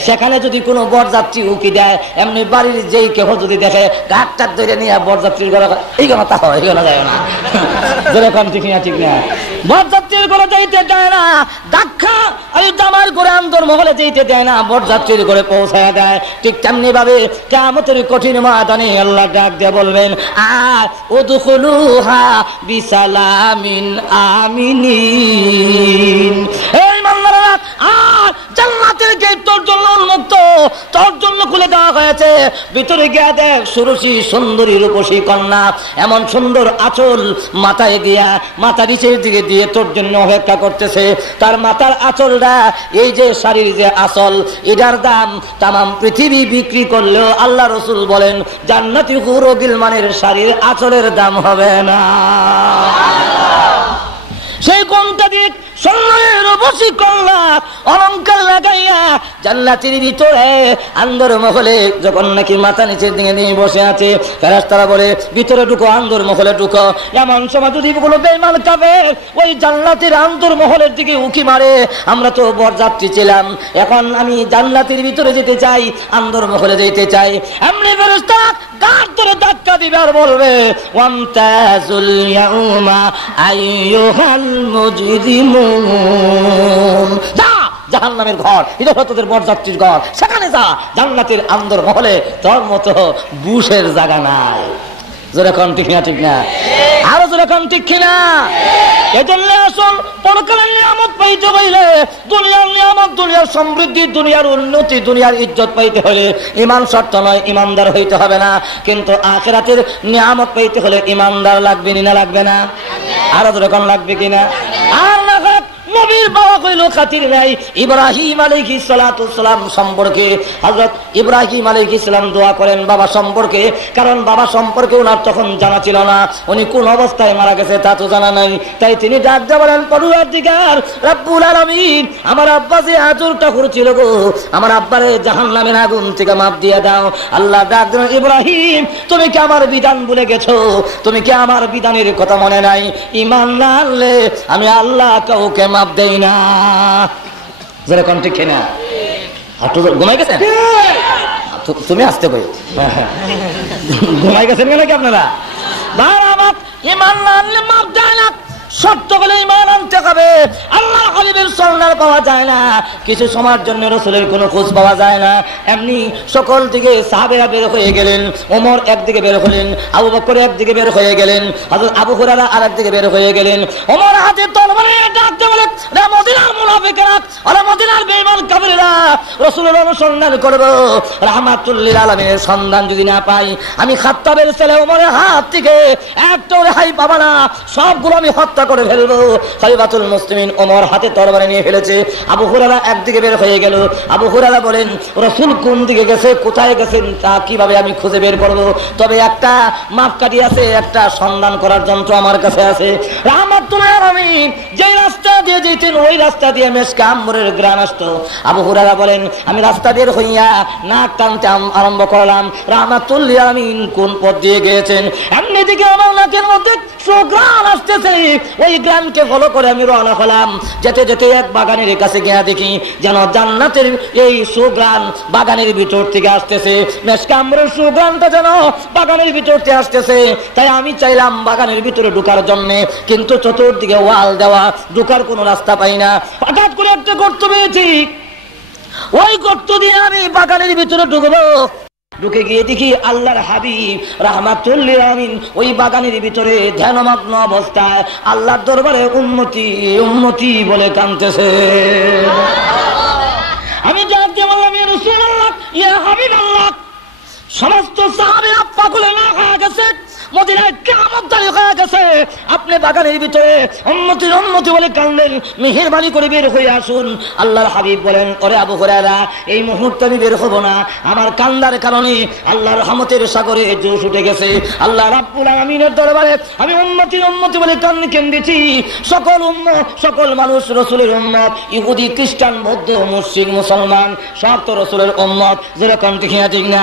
সেখানে যদি কোনো বরযাত্রী উকি দেয়, এমনি বাড়ির যেই কেহ যদি দেখে গাঁটটা ধরে নিয়ে বরযাত্রীর ঘরে, এই গলা তা হয়, এই গলা যায় না। যেরকম ঠিক না? ঠিক না? বরযাত্রীর ঘরে যাইতে দেয় না, দেখা এই জামার ঘরে আন্দরমহলে যেতে দেয় না, বরযাত্রীর ঘরে পৌঁছায় দেয়। ঠিক তেমনি ভাবে কিয়ামতের কঠিন ময়দানে আল্লাহ ডাক দিয়ে বলবেন, উদখুলুহা বিসালামিন আমিনিন। এই মানলারা, জান্নাতের গেট তোর জন্য উন্মুক্ত, তোর জন্য খুলে দেওয়া হয়েছে। ভিতরে গিয়ে দেখ ষোড়শী সুন্দরী রূপসী কন্যা এমন সুন্দর আঁচল মাথায় দিয়া, মাথা নিচের দিকে দিয়ে তোর জন্য অপেক্ষা করতেছে। তার মাথার আঁচলটা, এই যে শাড়ির যে আঁচল, এটার দাম তামাম পৃথিবী বিক্রি করলেও আল্লাহ রসুল বলেন জান্নাতি হুর ও গিলমানের শাড়ির আঁচলের দাম হবে না। সেই কোনটা দিয়ে সুন্দরের বসি কন্যা অলংকার লাগাইয়া জান্নাতের ভিতরে আন্দরমহলে যখন নাকি মাথা নিচের দিকে নিয়ে বসে আছে, ফেরেশতারা বলে ভিতরে ঢুকো, আন্দরমহলে ঢুকো। এমন সময় যদি কোনো বেঈমান কাফের ওই জান্নাতের আন্দরমহলের দিকে উকি মারে, আমরা তো বরযাত্রী ছিলাম, এখন আমি জান্নাতের ভিতরে যেতে চাই, আন্দরমহলে যেতে চাই, এমনি ফেরেশতারা গাঁট ধরে ধাক্কা দিবে আর বলবে ওয়ামতাজুল ইয়াউমা আইয়ুহাল মুজরিমুন, যা জাহান্নামের ঘর, এটা হলো তোদের বরযাত্রীর ঘর, সেখানে যা, জান্নাতের আন্দরমহলে তোর মতো বুশের জায়গা নাই। যেরকম ঠিক না? ঠিক না? আরো যেরকম ঠিক কিনা? এজন্য আসল পরকালের নিয়ামত পাইতে হইলে, দুনিয়ার নিয়ামত, দুনিয়ার সমৃদ্ধি, দুনিয়ার উন্নতি, দুনিয়ার ইজ্জত পাইতে হলে ঈমান শর্ত নয়, ঈমানদার হইতে হবে না। কিন্তু আখিরাতের নিয়ামত পাইতে হলে ঈমানদার লাগবে না? লাগবে না? আরো যেরকম লাগবে কিনা? আর না নবীর বাবা কইল খাতির নাই। ইব্রাহিম আলাইহিস সালাতু সালাম সম্পর্কে হযরত ইব্রাহিম আলাইহিস সালাম দোয়া করেন বাবা সম্পর্কে, কারণ বাবা সম্পর্কে ওনার তখন জানা ছিল না, উনি কোন অবস্থায় মারা গেছে তা তো জানা নাই। তাই তিনি ডাক দিয়ে বলেন, পরওয়ারদিগার রব্বুল আলামিন, আমার আব্বা যে আজরটা করেছিল গো, আমার আব্বারে জাহান্নামের আগুন থেকে মাফ দিয়ে দাও। আল্লাহ ডাক দিলেন, ইব্রাহিম তুমি কি আমার বিধান ভুলে গেছো? তুমি কি আমার বিধানের কথা মনে নাই? ঈমান না আনলে আমি আল্লাহ কাউকে মাফ দেই না। যেরকম ঠিক না? ঘুমাই গেছেন? তুমি আসতে কই, ঘুমাই গেছেন নাকি আপনারা? ঈমান না আনলে মাফ দেয় না। শর্ত হলে ঈমান আনতে হবে। আল্লাহর হাবিবের সন্ধান পাওয়া যায় না, কিছু সময়ের জন্য রাসূলের কোনো খোঁজ পাওয়া যায় না। এমনি সকল দিকে সাহাবেরা বের হয়ে গেলেন। ওমর একদিকে বের হলেন, আবু বকর একদিকে বের হয়ে গেলেন, হযরত আবু হুরায়রা আরেকদিকে বের হয়ে গেলেন। ওমর হাতে তরবারি ডাকতে বলে, রে মদিনার মুনাফিকরা, আরে মদিনার বেঈমান কাফিররা, রাসূলের অনুসন্ধান করব, রাহমাতুল লিল আলামিনের সন্ধান যদি না পাই, আমি খাত্তাবের ছেলে ওমরের হাত থেকে একটা রেহাই পাবো না, সবগুলো আমি হত্যা করে ফেলবো। খলিফাতুল মুসলিমিন ওমর হাতে তরবারি নিয়ে ফেলেছে। আবু হুরায়রা একদিকে বের হয়ে গেল। আবু হুরায়রা বলেন, রাসূল কোন দিকে গেছে, কোথায় গেছেন তা কিভাবে আমি খুঁজে বের করব? তবে একটা মাপকাঠি আছে, একটা সন্ধান করার যন্ত্র আমার কাছে আছে। রাহমাতুল্লাহ আলামিন যে রাস্তা দিয়ে যেতেন ওই রাস্তা দিয়ে মেশকে আম্বরের গ্রান আসতো। আবু হুরায়রা করেন। আমি রাস্তা বের হইয়া নাক টানতে আরম্ভ করলাম। রাহমাতুল লিল আলামিন কোন পথ দিয়ে গিয়েছেন, এমনি দিকে আমার নাকের মধ্যে সুগ্রাণ আসতেছে। ওই গ্রামকে ফলো করে আমি রওনা হলাম। যেতে যেতে এক বাগানের কাছে গিয়া দেখি যেন জান্নাতের এই সুগ্রাণ বাগানের ভিতর থেকে আসতেছে। মেশকামরের সুগ্রাণটা যেন বাগানের ভিতর থেকে আসতেছে। তাই আমি চাইলাম বাগানের ভিতরে ঢোকার জন্য, কিন্তু চতুর্দিকে ওয়াল দেওয়া, ঢোকার কোনো রাস্তা পাই না। হঠাৎ করে একটা গর্ত পেয়েছি, ওই গর্ত দিয়ে আমি বাগানের ভিতরে ঢুকবো। ঢুকে গিয়ে দেখি আল্লাহর হাবিব রাহমাতুল লিল আলামিন ওই বাগানের ভিতরে ধ্যানমগ্ন অবস্থায় আল্লাহর দরবারে উম্মতি উম্মতি বলে কাঁদতেছে। আমি জানতে বললাম, ইয়া রাসূলুল্লাহ, ইয়া হাবিবাল্লাহ, সমস্ত সাহাবীরা পাগলে না হয়ে গেছে, মদিনায় কিয়ামত দাঁড়িয়ে হয়ে গেছে, আপনি বাগানের ভিতরে উম্মতি উম্মতি বলে কাঁদেন, মেহেরবানি করে বের হয়ে আসুন। আল্লাহর হাবিব বলেন, ওরে আবু হুরায়রা, এই মুহূর্তে আমি বের হব না। আমার কান্দার কারণে আল্লাহর রহমতের সাগরে জোশ উঠে গেছে। আল্লাহ রাব্বুল আলামিনের দরবারে আমি উম্মতি উম্মতি বলে কেঁদেছি। সকল উম্মত, সকল মানুষ রাসূলের উম্মত, ইহুদি, খ্রিস্টান, বৌদ্ধ, মুশরিক, মুসলমান সব তো রাসূলের উম্মত। যেরকম ঠিক না?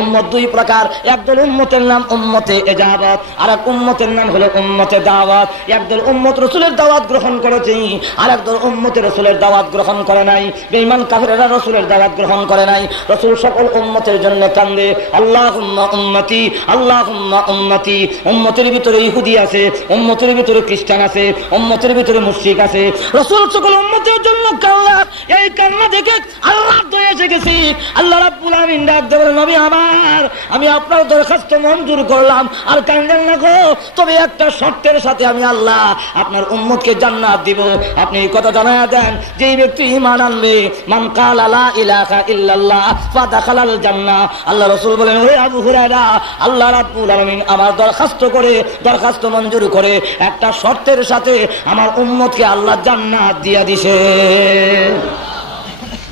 উম্মত দুই প্রকার, একদল উম্মতের নাম উম্মতে ইজাবত, আর এক উম্মতের নাম হলো উম্মতে দাওয়াত। একদল উম্মত রাসূলের দাওয়াত গ্রহণ করেছে, আর একদল উম্মতে রাসূলের দাওয়াত গ্রহণ করে নাই। বেঈমান কাফেররা রাসূলের দাওয়াত গ্রহণ করে নাই। রাসূল সকল উম্মতের জন্য কান্দে, আল্লাহুম্মা উম্মতি, আল্লাহুম্মা উম্মতি। উম্মতের ভিতরে ইহুদি আছে, উম্মতের ভিতরে খ্রিস্টান আছে, উম্মতের ভিতরে মুশরিক আছে। রাসূল সকল উম্মতের জন্য কান্না। এই কান্না দেখে আল্লাহ দয়া এসে গেছি। আল্লাহ রাব্বুল আলামিন ডাক দিয়ে বলেন, নবী আমার, আমি আপনার দরখাস্ত মঞ্জুর করলাম, আর কান্দেন না গো, তবে একটা শর্তের সাথে আমি আল্লাহ আপনার উম্মতকে জান্নাত দিব। আপনি এই কথা জানায়া দেন, যে ব্যক্তি ঈমান আনবে, মান ক্বালা লা ইলাহা ইল্লাল্লাহ ফাদাখালাল জান্নাহ। আল্লাহ রাসূল বলেন, ওরে আবু হুরায়রা, আল্লাহ রাব্বুল আলামিন আমার দরখাস্ত মঞ্জুর করে একটা শর্তের সাথে আমার উম্মতকে আল্লাহ জান্নাত দিয়া দিছে।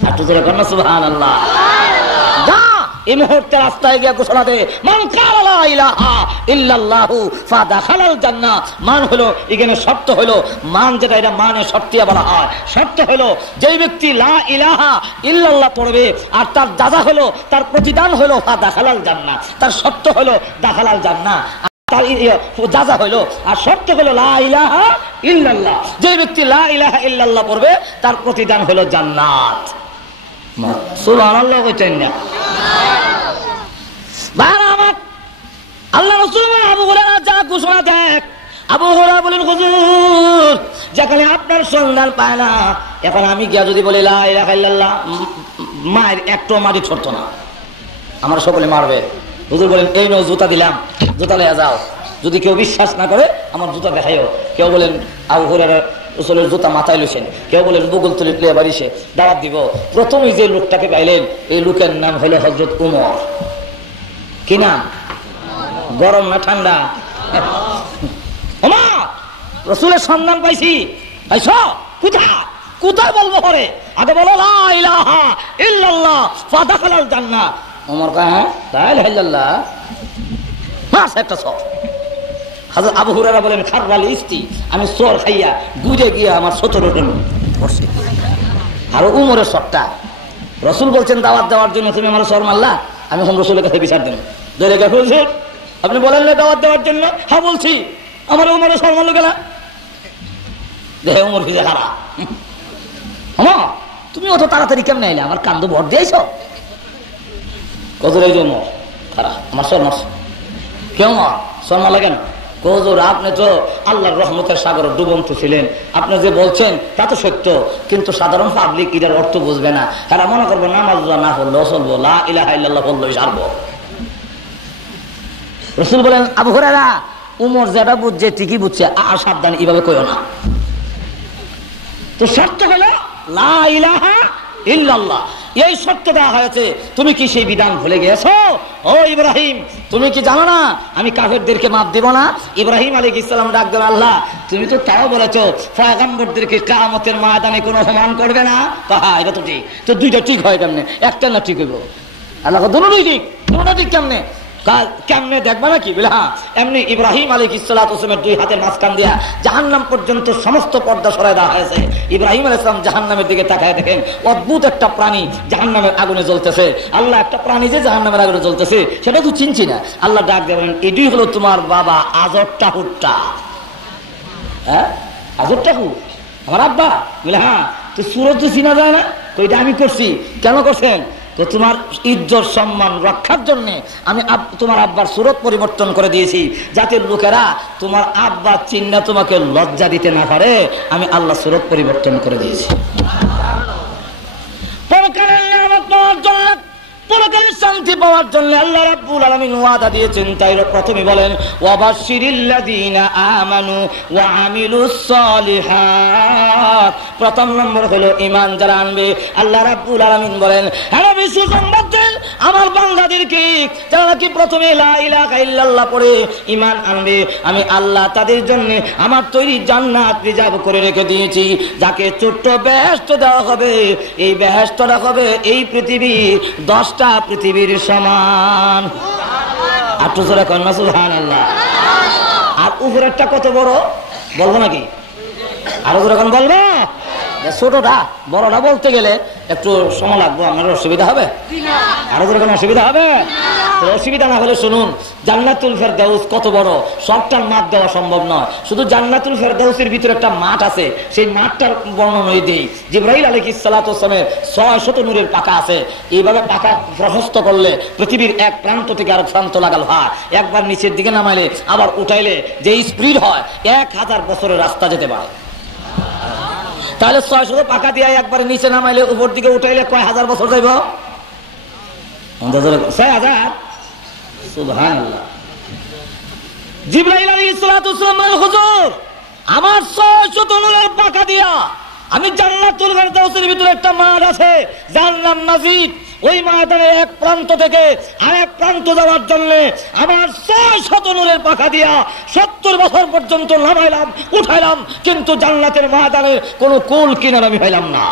একটু জোরে বলুন সুবহানাল্লাহ। এই মুহূর্তে রাস্তায় গিয়ে ঘোষণা দে, মান ক্বালা লা ইলাহা ইল্লাল্লাহু ফাদাখালাল জান্নাহ। মান হলো এখানে শর্ত হলো, মান যেটা এটা মানে শর্তিয়া বলা হয়। শর্ত হলো যেই ব্যক্তি লা ইলাহা ইল্লাল্লাহ পড়বে, আর তার দাদা হলো, তার প্রতিদান হলো ফাদাখালাল জান্নাহ। তার শর্ত হলো দাখালাল জান্নাহ, তার দাদা হলো, আর শর্ত হলো লা ইলাহা ইল্লাল্লাহ। যেই ব্যক্তি লা ইলাহা ইল্লাল্লাহ পড়বে, তার প্রতিদান হলো জান্নাত। সুবহানাল্লাহ কইতেন না? আল্লাহ রাসূল আবু হুরায়রা যা ঘোষণা দেখ। আবু হুরায়রা বলেন, হুজুর, যেখানে আপনার সন্ধান পায় না, এখন আমি গিয়া যদি বলি লা ইলাহা ইল্লাল্লাহ, মায়ের একটু মাটি ছড়তো না, আমরা সকলে মারবে। হুজুর বলেন, এই নাও জুতা দিলাম, জুতা লইয়া যাও। যদি কেউ বিশ্বাস না করে আমার জুতা দেখাইও। কেউ বলেন আবু হুরায়রা রাসূলের জুতা মাথায় লইছেন, কেউ বলেন বুকুল তুলে প্লে বাড়িছে, দাওয়াত দিব। প্রথমেই যে লোকটাকে পাইলেন, এই লোকের নাম হলো হযরত উমর। কি নাম? গরম না ঠান্ডা? ওমর, রাসূলের সন্ধান পাইছি। পাইছো? কোথায়? কোথায় বলবো পরে? আগে বলো লা ইলাহা ইল্লাল্লাহ ফাদাখালাল জান্নাহ। ওমর কয়, হ্যাঁ লা ইলাহা ইল্লাল্লাহ, মাস একটা সব। হযরত আবু হুরায়রা বলেন, খাররাল ইস্তি, আমি সর খাইয়া গুজে গিয়া আমার 17 জন পড়ছে। আর উমরের সবটা রাসূল বলছেন দাওয়াত দেওয়ার জন্য, তুমি আমার সর মারলা, আমি এখন রাসূলের কাছে বিচার দেব। ধরে গেছে, হুজুর আপনি বলেন না দাওয়াত দেওয়ার জন্য? হ্যাঁ বলছি। আমার উমরের সর মারলো গেলা, দেখে উমর ভিজে খারা। হ্যাঁ, তুমি অত তাড়াতাড়ি কেমন আইলে? আমার কান্দ ভর দিয়েছ। কত এই যে উমর খারা, আমার সর মারছ। কেউ মার সর মারলা কেন? হুজুর আপনি তো আল্লাহর রহমতের সাগরে ডুবন্ত ছিলেন, আপনি যে বলছেন তা তো সত্য, কিন্তু সাধারণ পাবলিক এটার অর্থ বুঝবে না। তারা মনে করবো নামাজ না পড়লেও চলবো, লা ইলাহা ইল্লাল্লাহ বললেই সারবো। রাসূল বলেন, আবু হুরায়রা, উমর যেটা বুঝছে ঠিকই বুঝছে, আর সাবধান এইভাবে কইও না। তো শর্ত হলো লা ইলাহা ইল্লাল্লাহ, এই শর্ত দেওয়া হয়েছে। তুমি কি সেই বিধান ভুলে গেছো? ও ইব্রাহিম, তুমি কি জানো না আমি কাফেরদেরকে মাফ দিব না? ইব্রাহিম আলাইহিস সালাম ডাক দেন, আল্লাহ তুমি তো তাও বলেছো পয়গম্বরদেরকে কিয়ামতের ময়দানে কোনো অপমান করবে না। এটা তো ঠিক। তো দুইটা ঠিক হয় কেমনে? একটা না ঠিক হইব? আল্লাহ দুটোই ঠিক, দুটোটা ঠিক কেমনে? কেমনে দেখবা নাকি? বলে হ্যাঁ, এমনি ইব্রাহিম আলাইহিস সালাতু ওয়াস সালামের দুই হাতের মাঝখান দিয়া জাহান্নাম পর্যন্ত সমস্ত পর্দা সরাই দেওয়া হয়েছে। ইব্রাহিম আলাইহিস সালাম জাহান্নামের দিকে তাকায় দেখেন অদ্ভুত একটা প্রাণী জাহান্নামের আগুনে জ্বলতেছে। আল্লাহ, একটা প্রাণী যে জাহান্নামের আগুনে জ্বলতেছে সেটা তো চিনছি না। আল্লাহ ডাক দিয়ে বলেন, এটি হলো তোমার বাবা আজর ঠাকুরটা। হ্যাঁ, আজর ঠাকুর আমার আব্বা? বলে হ্যাঁ। তো সুরত তো চিনা যায় না? তো এটা আমি করছি। কেন করছেন? তো তোমার ইজ্জত সম্মান রক্ষার জন্য আমি তোমার আব্বার সুরত পরিবর্তন করে দিয়েছি, যাতে লোকেরা তোমার আব্বা চিন্না তোমাকে লজ্জা দিতে না পারে। আমি আল্লাহ সুরত পরিবর্তন করে দিয়েছি। পরকালের শান্তি পাওয়ার জন্য আল্লাহ রাব্বুল আলামিন ওয়াদা দিয়েছেন। তাই প্রথমে বলেন ওয়াবাশশিরিল্লাযীনা আমানু ওয়া আমিলুস সালিহাত। প্রথম নম্বর হলো ঈমান যারা আনবে। আল্লাহ রাব্বুল আলামিন বলেন, হ্যাঁ সুসংবাদ দেন আমার বান্দাদেরকে, যারা নাকি প্রথমে লা ইলাহা ইল্লাল্লাহ পড়ে ঈমান আনবে, আমি আল্লাহ তাদের জন্য আমার তৈরি জান্নাত রিজার্ভ করে রেখে দিয়েছি, যাকে ছোট্ট বেহেশত দেওয়া হবে। এই বেহেশতটা হবে এই পৃথিবী 10টা পৃথিবীর সমান। আর তো জোরে কন্যা সুবহানাল্লাহ। আর উপরেরটা কত বড় বলবো নাকি? আরো জোরে কোন বলবো? ছোটটা বড়টা বলতে গেলে একটু সময় লাগবে, আমার অসুবিধা হবে? আরো জোরে কোন অসুবিধা হবে? অসুবিধা না হলে শুনুন, জান্নাতুল ফেরদাউস কত বড়, সবটার মাপ দেওয়া সম্ভব নয়। শুধু জান্নাতুল ফেরদাউসের ভিতরে একটা মাঠ আছে, সেই মাঠটার বর্ণনাই দেই। জিবরাইল আলাইহিস সালাতু ওয়াস সালামের 600 নূরের পাকা আছে। এইভাবে পাকা প্রশস্ত করলে পৃথিবীর এক প্রান্ত থেকে আরেক প্রান্ত লাগাল হয়, একবার নিচের দিকে নামাইলে আবার উঠাইলে যে স্পিড হয় 1000 বছরের রাস্তা যেতে পারে। তাহলে 600 পাকা দিয়ে একবার নিচে নামাইলে উপর দিকে উঠাইলে কয় হাজার বছর যাইব? 6000। সুবহানাল্লাহ। জিবরাইল আলাইহিস সালাতু ওয়াস সালাম বলেন, হুজুর আমার 600 নূরের পাকা দিয়া আমি জান্নাতুল ফেরদাউসের ভিতরে একটা মাঠ আছে, যার নাম মাজিদ। ওই ময়দানের এক প্রান্ত থেকে আরেক প্রান্ত যাওয়ার জন্য আমার 600 নূরের পাখা দিয়া 70 বছর পর্যন্ত নামাইলাম উঠাইলাম, কিন্তু জান্নাতের ময়দানের কোন কুল কিনারা আমি পাইলাম না।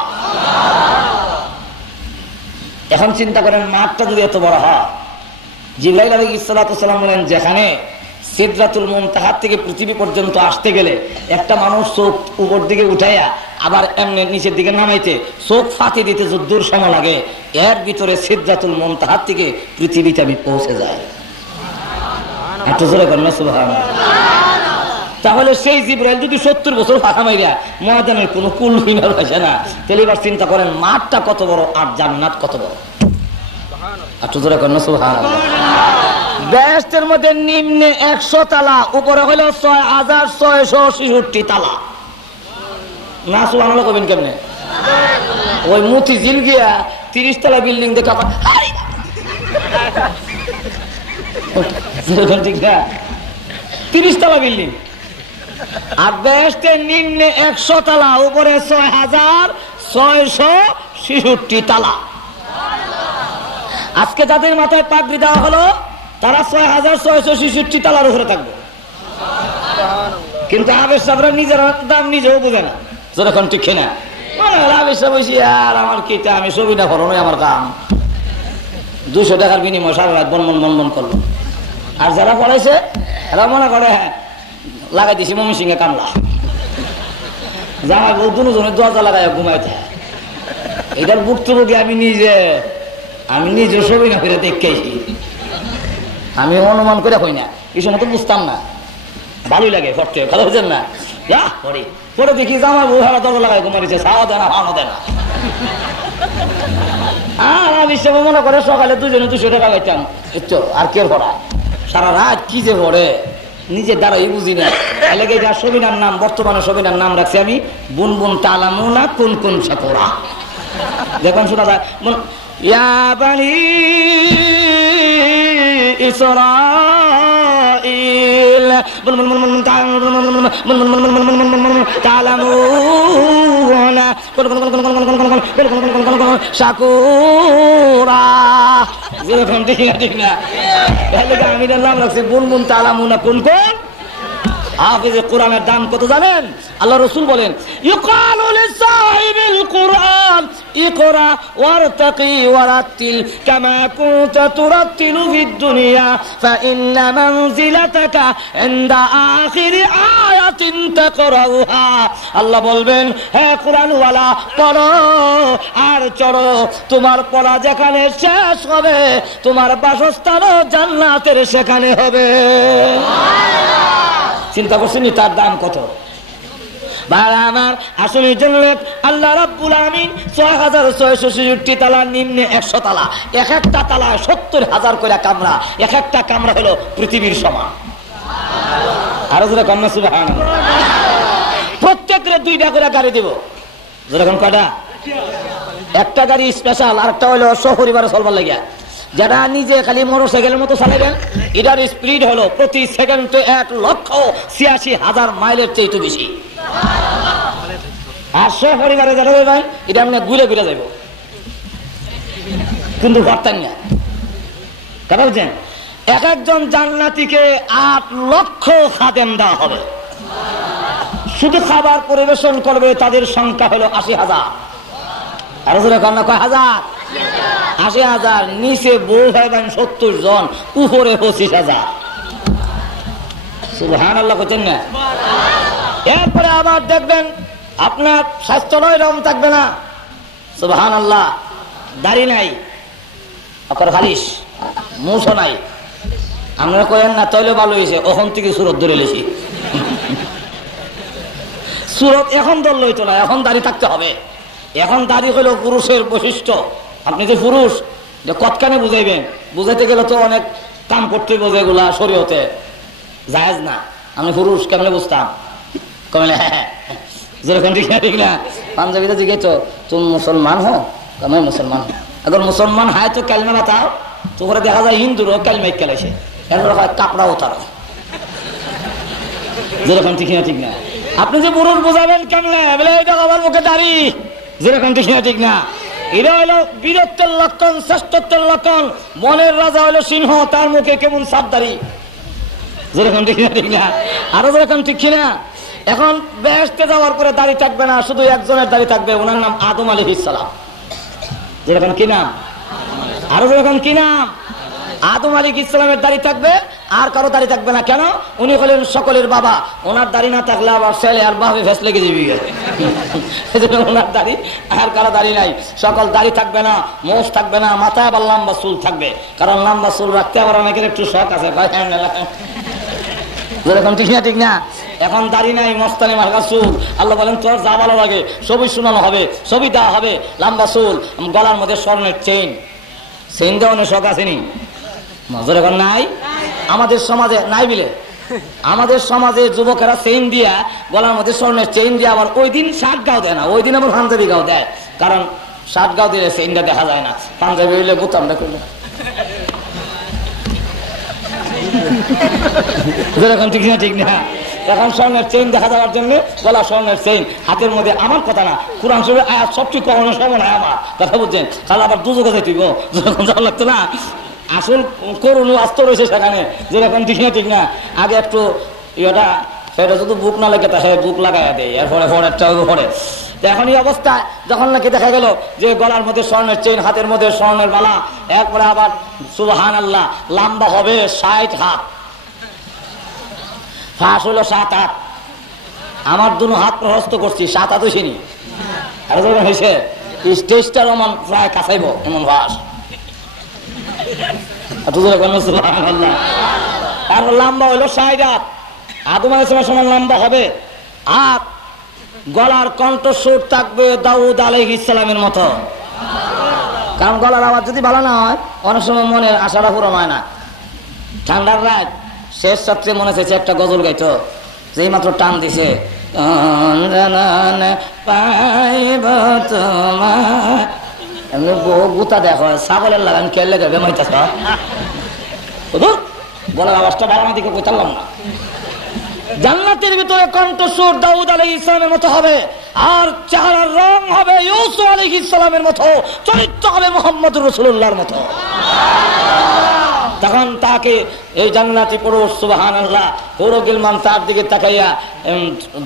এখন চিন্তা করেন, মাঠটা যদি এত বড় হয়। জিবরাইল আলাইহিস সালাতু ওয়াস সালাম বলেন, যেখানে সিদরাতুল মুনতাহা থেকে পৃথিবী পর্যন্ত আসতে গেলে একটা মানুষ চোখ উপর দিকে উঠাইয়া আবার এমনি নিচের দিকে নামাইতে চোখ ফাঁকি দিতে যদ্দূর সময় লাগে, এর ভিতরে সিদরাতুল মুনতাহা থেকে পৃথিবীতে আমি পৌঁছে যাই। একটু জোরে বলেন সুবহানাল্লাহ। তাহলে সেই জিবরাইল যদি 70 বছর ফাঁকা মাইরা ময়দানের কোনো কুল কিনার আসে না, তাহলে এবার চিন্তা করেন মাঠটা কত বড় আর জান্নাত কত বড়। একটু জোরে বলেন সুবহানাল্লাহ। বেহেশতের মধ্যে নিম্নে 100 তালা, উপরে হলো 6666 তালা। না সুবহানাল্লাহ কবেন কেমনে? ওই মুতি জিল গিয়া 30 তলা বিল্ডিং দেখা ঠিক না, 30 তলা বিল্ডিং। আর বেহেশতের নিম্নে 100 তালা, উপরে 6666 তালা। আজকে যাদের মাথায় পাগড়ি দেওয়া হলো তারা 6666 তালার উপরে থাকবে, কিন্তু আবেশ সাহেবরা নিজের দাম নিজেও বোঝে না। যখন ঠিক না আবেশ সাহেব বসি, আর আমার কিটা আমি ছবি না ফলো নয় আমার কাম। 200 টাকার বিনিময় সারা রাত বনবন বনবন করলো। আর যারা পড়াইছে এরা মনে করে হ্যাঁ লাগাই দিছি মমি সিংহে কামলা, জামাই বউ দুজনের দরজা লাগাই ঘুমাইতে। এটার ভুক্তভোগী আমি নিজে ছবি না ফিরে দেখেছি। আমি অনুমান করে হই না, এই সময় তো বুঝতাম না, ভালোই লাগে পড়তে, ভালো বুঝেন না। পরে পরে দেখি জামাই বউ হারা দরজা লাগাই ঘুমাইছে, খাওয়া দেয় না খাওয়ানো দেয় না। আর আমি সব মনে করে সকালে দুজনে 200 টাকা পাইতাম, আর কে পড়া সারা রাত কি যে পড়ে নিজের দ্বারাই বুঝি না। এলাকায় যা সবিনার নাম, বর্তমানে সবিনার নাম রাখছি আমি বুনবুন তালামুনা কোন কোন সাপোরা। দেখুন শোনা যায়, ইয়া বানি ইসরাঈল তালামুনা শাকুরা। যেরকম ঠিক না ঠিক না, আমি নাম রাখছি বুনবুন তালামুনা কোন কোন। হাফেজে কোরআনের দাম কত জানেন? আল্লাহ রাসূল বলেন, ইউকালু লিসাহিবিল কুরআন اقرأ وارتقي ورتل كما كنت ترتل في الدنيا فإن منزلتك عند آخر آية تقرأها আল্লাহ বলবেন হে কুরআনওয়ালা পড়ো আর চড়ো, তোমার পড়া যেখানে শেষ হবে তোমার বাসস্থানও জান্নাতের সেখানে হবে। চিন্তা করছেন তার দাম কত? ভাইরা আমার, আসলে জানলেন আল্লাহ রাব্বুল আলামিন ৬৬৬৬ তালা, নিম্নে ১০০ তালা, এক একটা তালায় ৭০,০০০ করে কামরা, এক একটা কামরা হলো পৃথিবীর সমান। আরো জোরে কন্যা সুবহানাল্লাহ। প্রত্যেকের ২টা করে গাড়ি দেব। যেরকম কয়টা? একটা গাড়ি স্পেশাল, আর একটা হলো সপরিবারে চলবার লাগিয়া, যারা নিজে খালি মোটরসাইকেলের মতো চালাবেন, এটার স্পিড হলো প্রতি সেকেন্ডে ১,৮৬,০০০ মাইলের চেয়ে বেশি। আর সপরিবারে যারা যাবেন এটা আমরা ঘুরে ঘুরে যাব, কিন্তু ঘরতাম না। কথা বুঝছেন? এক একজন জান্নাতীকে ৮ লক্ষ খাদেম দেওয়া হবে, শুধু খাবার পরিবেশন করবে তাদের সংখ্যা হলো ৮০,০০০। আরো জোরে কন্যা কয় হাজার? ৮০,০০০। নিচে বউ হইবেন ৭০ জন, উপরে ২৫,০০০। সুবহানাল্লাহ করছেন না? এরপরে আবার দেখবেন আপনার স্বাস্থ্যটাও এরকম থাকবে না। সুবহানাল্লাহ। দাড়ি নাই, আপনার খালিস মুছও নাই। আপনারা করেন না তৈলে ভালো হয়েছে, ওখান থেকে সুরত ধরে লেছি। সুরত এখন দল লইতো না, এখন দাড়ি থাকতে হবে। এখন দাড়ি হলো পুরুষের বৈশিষ্ট্য। আপনি যে পুরুষ, যে কতখানে বুঝাইবেন, বুঝাইতে গেলে তো অনেক কাম করতে বোঝে, এগুলা শরীয়তে জায়েজ না। আমি পুরুষ কেমনে বুঝতাম? কমলে হ্যাঁ যেরকম ঠিক না, ঠিক না। পাঞ্জাবিতে জিজ্ঞেস তুমি মুসলমান হো? আমি মুসলমান। अगर मुसलमान है तो कलमा बताओ, तो দেখা যায় হিন্দুরও কালমা খেলাইছে, এরপর হয় কাপড়াও তারা। যেরকম ঠিক না, ঠিক না। আপনি যে পুরুষ বোঝাবেন কেমনে, বলে এটা আমার মুখে দাড়ি, যেরকম ঠিক না, ঠিক না। এটা হলো বীরত্বের লক্ষণ, শ্রেষ্ঠত্বের লক্ষণ। মনের রাজা হলো সিংহ, তার মুখে কেমন সাপ দাড়ি, যেরকম ঠিক না, ঠিক না। আরো যেরকম ঠিক না। এখন বেহেশতে যাওয়ার পরে দাড়ি থাকবে না, শুধু একজনের দাড়ি থাকবে, ওনার নাম আদম আলাইহিস সালাম। যেরকম কি নাম? আরো যেরকম কি নাম? আদম আলাইহিস সালামের দাড়ি থাকবে, আর কারো দাড়ি থাকবে না। কেন? উনি হলেন সকলের বাবা। ওনার দাড়ি না থাকলে আবার ছেলে আর বাপে ফেস লেগে যাবি। ওনার দাড়ি আর কারো দাড়ি নাই। সকল দাড়ি থাকবে না, মোষ থাকবে না, মাথায় আবার লম্বা চুল থাকবে। কারণ লম্বা চুল রাখতে আবার অনেকের একটু শখ আছে। যেরকম ঠিক না, ঠিক না। এখন দাড়ি নাই, মস্তানি মার্কা চুল। আল্লাহ বলেন তোর যা ভালো লাগে সবই শোনানো হবে, সবই দেওয়া হবে। লম্বা চুল, গলার মধ্যে স্বর্ণের চেইন। চেইন দেওয়ানোর শখ আসেনি? যেরকম নাই আমাদের সমাজে, নাই বিলে আমাদের সমাজে যুবকেরা চেইন দিয়া, গলার মধ্যে স্বর্ণের চেইন দিয়ে আবার ওই দিন শার্ট গাও দেয় না, ওই দিন আবার পাঞ্জাবি গাও দেয়। কারণ শার্ট গাও দিলে চেইনটা দেখা যায় না, পাঞ্জাবি হইলে বোতামটা করলে। যেরকম ঠিক না, ঠিক না। এখন স্বর্ণের চেইন দেখা যাওয়ার জন্য গলা স্বর্ণের চেইন, হাতের মধ্যে আমার কথা না, কোরআন শরীফের আয়াত সবটি কখনো সমান হয় আমার কথা বুঝছেন। তাহলে আবার দুজকে যাইতে যখন যাওয়া লাগতো না, আসল করুন আস্ত রয়েছে সেখানে। যেরকম ঠিক না, ঠিক না। আগে একটু ইয়েটা সেটা যদি বুক না লাগে তা সে বুক লাগাই দেয়, এরপরে ফোনেরটা পরে। এখন এই অবস্থায় যখন নাকি দেখা গেল যে গলার মধ্যে স্বর্ণের চেইন, হাতের মধ্যে স্বর্ণের মালা, এরপরে আবার সুবহানাল্লাহ লম্বা হবে ৬০ হাত, ফাঁস হলো ৭ হাত। আমার দুনো হাত প্রহস্ত করছি, ৭ হাত হয়েছিনি। আর যখন হয়েছে স্টেজটার এমন প্রায় কাছাইব এমন ফাঁস। আর লম্বা হইলো ৬০ হাত। আদম আলাইহিস সালামের সমান লম্বা হবে। আর গলার কণ্ঠস্বর থাকবে দাউদ আলাইহিস সালামের মতো। কারণ গলার আওয়াজ যদি ভালো না হয়, অনেক সময় মনের আশাটা পূরণ হয় না। ঠান্ডার রাত শেষ রাত্রে মনে চাইছে একটা গজল গাইতো, যেই মাত্র টান দিছে এমনি গুতা দেখো ছাগলের লাগান খেললে গেবে মাইতাছ, গলার আওয়াজটা বাড়ানো দিকে কোথালাম না। জান্নাতের ভিতরে কণ্ঠস্বর দাউদ আলাইহিস সালামের মতো হবে, আর চেহারার রং হবে ইউসুফ আলাইহিস সালামের মতো, চরিত্র হবে মুহাম্মদুর রাসূলুল্লাহর মতো। তখন তাকে এই জান্নাতি পুরুষ সুবহানাল্লাহ হুরুল গিলমান তার দিকে তাকাইয়া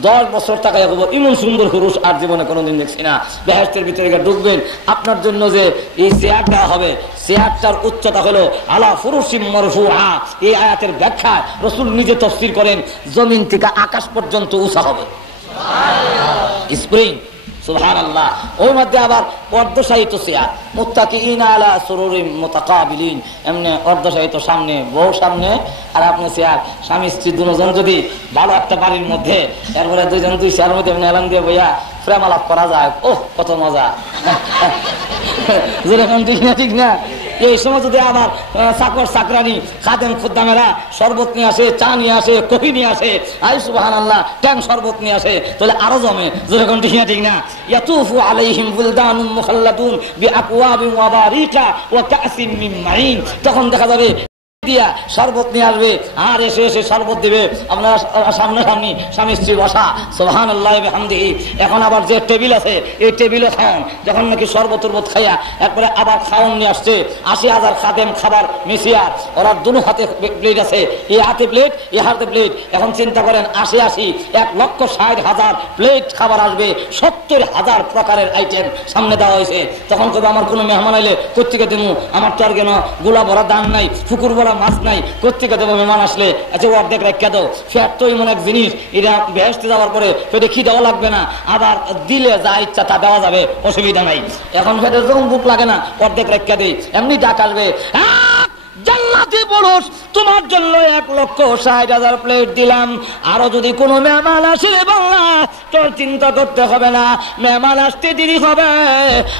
10 বছর তাকাইয়া বলবো ইমন সুন্দর পুরুষ আর জীবনে কোনোদিন দেখছি না। বেহেশতের ভিতরে ঢুকবেন, আপনার জন্য যে এই চেয়ারটা হবে, চেয়ারটার উচ্চতা হলো আলা ফুরুশিম মারফুআ। এই আয়াতের ব্যাখ্যা রাসূল নিজে তাফসীর করেন, জমিন থেকে আকাশ পর্যন্ত উঁচা হবে, স্প্রিং। সুবহানাল্লাহ। ওর মধ্যে আবার অর্ধশায়িত চেয়ার, মুত্তাকিইনা আলা সুরুরিম মুতাকাবিলিন, এমনি অর্ধশায়িত, সামনে বউ সামনে আর আপনি চেয়ার, স্বামী স্ত্রী দুজন যদি ভালো একটা বাড়ির মধ্যে, এরপরে দুইজন দুই চেয়ার মধ্যে এমনি এলান দিয়ে বইয়া প্রেম আলাপ করা যায়, ওহ কত মজা। যেরকম ঠিক না? এই সময় যদি আবার চাকর চাকরানি খাদেম খুদ্দামেরা শরবত নিয়ে আসে, চা নিয়ে আসে, কফি নিয়ে আসে, আই সুবহানাল্লাহ ট্যাং শরবত নিয়ে আসে, তাহলে আরো জমে। যেরকম ঠিক না? ইয়াতুফু আলাইহিম বুলদানুম মুখাল্লাদুন বিআকওয়াবিন ওয়া বারিকা ওয়া কাসিম মিন মাইন। তখন দেখা যাবে দিয়া শরবত নিয়ে আসবে, আর এসে এসে শরবত দিবে, আপনার সামনাসামনি স্বামী স্ত্রী বসা। সুবহানাল্লাহি ওয়া বিহামদিহি। এখন আবার যে টেবিল আছে, এই টেবিলে খাওন, যখন নাকি শরবত টরবত খাইয়া একবারে আবার খাওন নিয়ে আসছে, 80,000 খাদেম খাবার মিশিয়ার, ওরা দুনো হাতে প্লেট আছে, এই হাতে প্লেট, এই হাতে প্লেট। এখন চিন্তা করেন 80 1,60,000 প্লেট খাবার আসবে, 70,000 প্রকারের আইটেম সামনে দেওয়া হয়েছে। তখন কবে আমার কোনো মেহমান আইলে কোত্থেকে দেবো, আমার তো আর কেন গোলা ভরা দান নাই, পুকুর ভরা মাছ নাই, কোত্থেকে দেবো মেহমান আসলে? আচ্ছা অর্ধেক রেখে দাও। ফ্যাট তো এমন এক জিনিস, এটা বেহেশতে যাওয়ার পরে পেটে খিদেও লাগবে না, আবার দিলে যা ইচ্ছা তা দেওয়া যাবে, অসুবিধা নাই। এখন পেটের যখন বুক লাগে না, অর্ধেক রেখে দিই, এমনি ডাক আসবে, জান্নাতি পুরুষ তোমার জন্য 1,60,000 প্লেট দিলাম, আরো যদি কোনো মেহমান আসে রে বাংলা, তোর চিন্তা করতে হবে না, মেহমান আসতে দেরি হবে,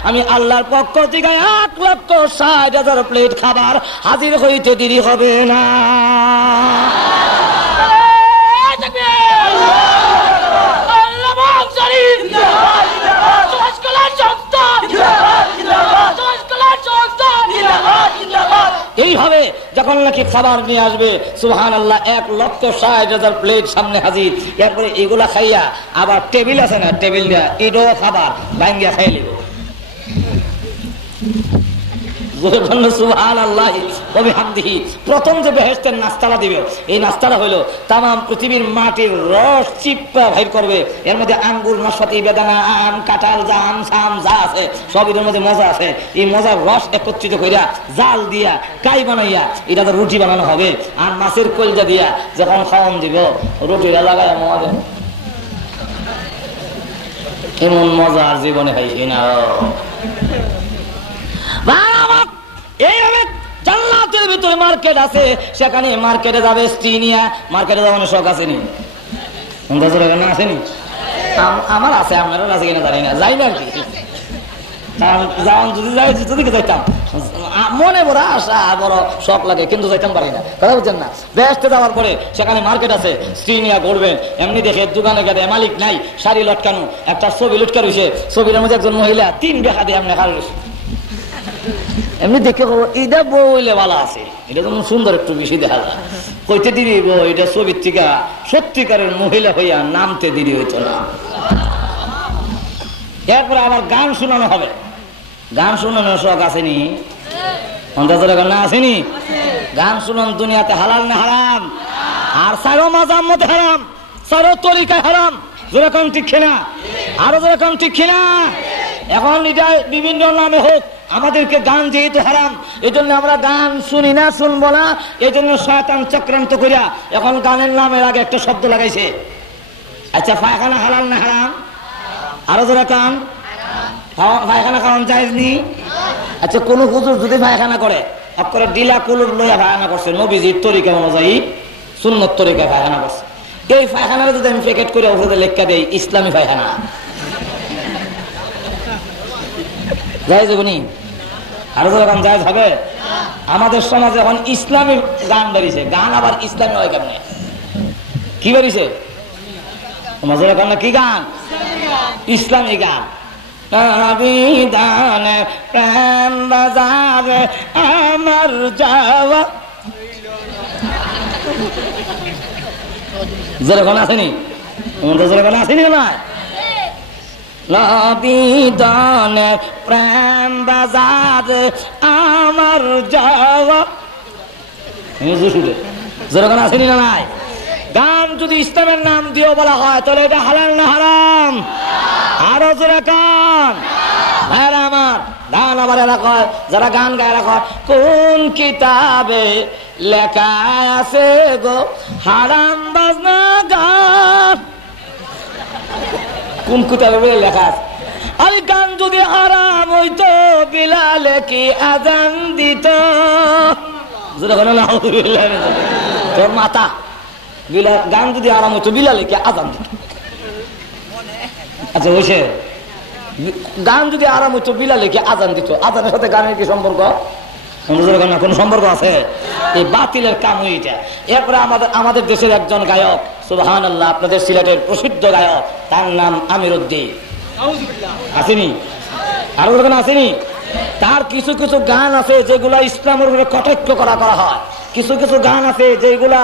আমি আল্লাহর পক্ষ থেকে 1,60,000 প্লেট খাবার হাজির হইতে দেরি হবে না। এইভাবে যখন নাকি খাবার নিয়ে আসবে, সুবহানাল্লাহ 1,60,000 প্লেট সামনে হাজির। এরপরে এগুলা খাইয়া আবার টেবিল আছে না, টেবিল দিয়া এটাও খাবার ভাঙ্গিয়া খাই লিব। প্রথম যে বেহেশতের নাস্তাটা দিবে, এই নাস্তাটা হইলো তাম পৃথিবীর মাটির রস চিপা ভাই করবে, এর মধ্যে আঙ্গুর, নাশপাতি, বেদানা, আম, কাঁঠাল, জাম, সাম যা আছে সব এর মধ্যে মজা আছে। এই মজার রস একত্রিত করিয়া জাল দিয়া কাই বানাইয়া এটা তো রুটি বানানো হবে, আর মাছের কলজা দিয়া যখন খাওয়ান দিব, রুটিটা লাগায় মজা, এমন মজা আর জীবনে খাইছি না। এইভাবে জান্নাতের ভিতরে মার্কেট আছে, সেখানে মার্কেটে যাবে স্ত্রী নিয়ে, মার্কেটে যাওয়ার শখ আসেনি? আসেনি? আমার আছে, আপনারা আছে কিনা জানি না, যাই না আর কি। যদি যাইতাম মনে বড় আশা, বড় শখ লাগে, কিন্তু যাইতাম পারি না, কথা বুঝছেন না? বেহেশতে যাওয়ার পরে সেখানে মার্কেট আছে, স্ত্রী নিয়ে ঘুরবেন, এমনি দেখে দোকানে গেলে মালিক নাই, শাড়ি লটকানো, একটা ছবি লটকা রয়েছে, ছবির মধ্যে একজন মহিলা 3 টাকা দিয়ে এমনি খাড়ি রয়েছে, এমনি দেখে এটা বইলে ভালো আছে, এটা যেমন সুন্দর একটু বেশি দেখা যায়, কইতে দিদি এটা ছবির থেকে সত্যিকারের মহিলা হইয়া নামতে দেরি হইতো না। এরপরে আবার গান শোনানো হবে, গান শোনানোর শখ আসেনি? না আসেনি? গান শুনুন, দুনিয়াতে হালাল না হারাম? আর সারো মাজার মধ্যে হারাম, সারো তরিকায় হারাম, যেরকম ঠিক না, আরো যেরকম ঠিক না। এখন এটা বিভিন্ন নামে হোক, আমাদেরকে গান যেহেতু হারাম, এই জন্য আমরা গান শুনি না, শুনবো না, এই জন্য শয়তান চক্রান্ত করিয়া এখন গানের নামের আগে একটা শব্দ লাগাইছে। আচ্ছা পায়খানা হালাল না হারাম? আরো যারা কান পায়খানা খাওয়ান জায়েজ নি? আচ্ছা কোন হুজুর যদি পায়খানা করে, আপনারা ডিলা কুলুর লইয়া পায়খানা করছে, নবীজির তরিকা অনুযায়ী সুন্নত তরিকায় পায়খানা করছে, এই পায়খানাটা যদি আমি প্যাকেট করে ওপরে লেখা দেই ইসলামী পায়খানা, জায়েজ হবে নি? আরো যারা গান জায়েজ হবে? আমাদের সমাজে এখন ইসলামী গান বেরিয়েছে, গান আবার ইসলামী হয় কেমনে? কি বেরিয়েছে সমাজের এখন? কি গান? ইসলামী গান। প্রেম বাজারে আমার যাওয়া, যেরকম আসেনি? যেরকম আসেনি না? প্রেম বাজারে আমার যাওয়া, যেরকম আসেনি না নাই? গান যদি ইসলামের নাম দিয়েও বলা হয় তাহলে এটা হালাল না হারাম? আরো জোরে গান আমার গান আমার এলাকায় যারা গান গায়ে রাখা, কোন কিতাবে লেখা আছে গো হারাম বাজনা গান? কোন কিতাবে লেখা আছে? আরে গান যদি হারাম হইতো বিলালে কি আজান দিত? তোর মাতা গান যদি আরাম হইতো বিলালে কি আজান দিত? আচ্ছা বসে গান যদি আরাম হইতো বিলালে কি আজান দিত? আজানের সাথে গানের কি সম্পর্ক? কোন সম্পর্ক আছে? এই বাতিলের কাম হইটা। এরপরে আমাদের দেশের একজন গায়ক, সুবহানাল্লাহ, আপনাদের সিলেটের প্রসিদ্ধ গায়ক, তার নাম আমির উদ্দিন, আসেনি? আরো যখন আসেনি? তার কিছু কিছু গান আছে যেগুলা ইসলামের উপরে কটাক্ষ করা হয়, কিছু কিছু গান আছে যেগুলা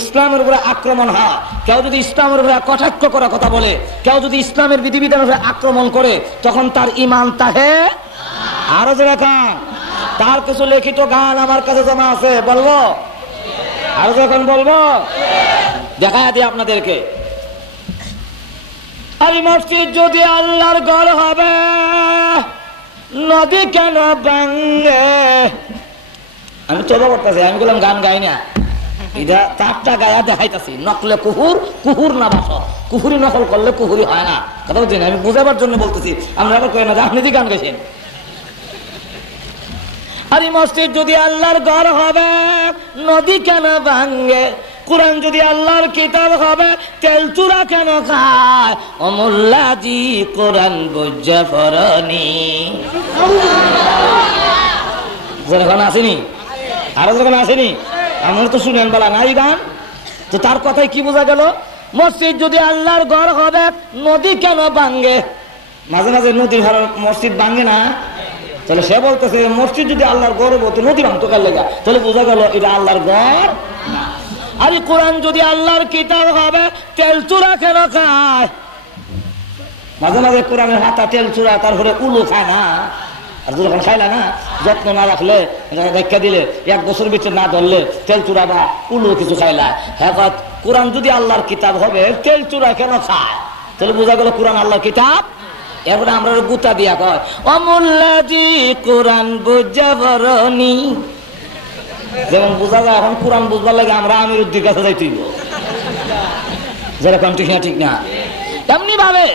ইসলামের উপরে আক্রমণ হয়। কেউ যদি ইসলামের উপরে কটাক্ষ করা কথা বলে, কেউ যদি ইসলামের বিধিবিধানের উপরে আক্রমণ করে, তখন তার ঈমান তাহে। আরো যে গান, তার কিছু লিখিত গান আমার কাছে জমা আছে, বলবো? আরো যখন বলবো দেখা দিই আপনাদেরকে। আরে মসজিদ যদি আল্লাহর ঘর হবে, নদী কেন ভাঙে? আমি তবা করতেছি, আমি বললাম গান গাই না, এটা চারটা গায়া দেখাইতেছি। নকলে কুহুর, কুহুর না বাস, কুহুরি নকল করলে কুহুরি হয় না। কথা বলছেন, আমি বুঝাবার জন্য বলতেছি, আমরা আবার কই না যে আপনি গান গাইছেন। আরে মসজিদ যদি আল্লাহর ঘর হবে, নদী কেন ভাঙে? কোরআন যদি আল্লাহর কিতাব হবে, তেল চুরা কেন খায়? অমুল্লাজি কোরআন বুঝা ফরনি। যখন আসেনি, আরো যখন আসেনি, আমরা তো শুনেন বলা নাই গান। তো তার কথায় কি বোঝা গেল? মসজিদ যদি আল্লাহর ঘর হবে, নদী কেন ভাঙে? মাঝে মাঝে নদীর ঘর মসজিদ ভাঙে না? তাহলে সে বলতেছে মসজিদ যদি আল্লাহর ঘর হবো তো নদী ভাঙতো কার লেগা? তাহলে বোঝা গেল এটা আল্লাহর ঘর না। আরে কোরআন যদি আল্লাহর কিতাব হবে, তেল চূড়া কেন খায়? মাঝে মাঝে কোরআনের হাতা তেল চূড়া, তারপরে উলু খায় না? আর যখন খাইলা না, যত্ন না রাখলে, দেখা দিলে, এক বছর ভিতরে না ধরলে তেল চূড়া বা উলু কিছু খাইলা। হ্যাঁ, কোরআন যদি আল্লাহর কিতাব হবে, তেল চূড়া কেন খায়? তাহলে বোঝা গেল কোরআন আল্লাহর কিতাব। এরপরে আমরা গুতা দিয়া কয় অমুল্লাজি কোরআন বুঝা বরণি। যেমন বোঝা যায় এখন কোরআন বুঝবার লাগে আমরা আমির উদ্দিন কাছে যাইতেইব, যেরকম ঠিক না ঠিক না? এমনি ভাবে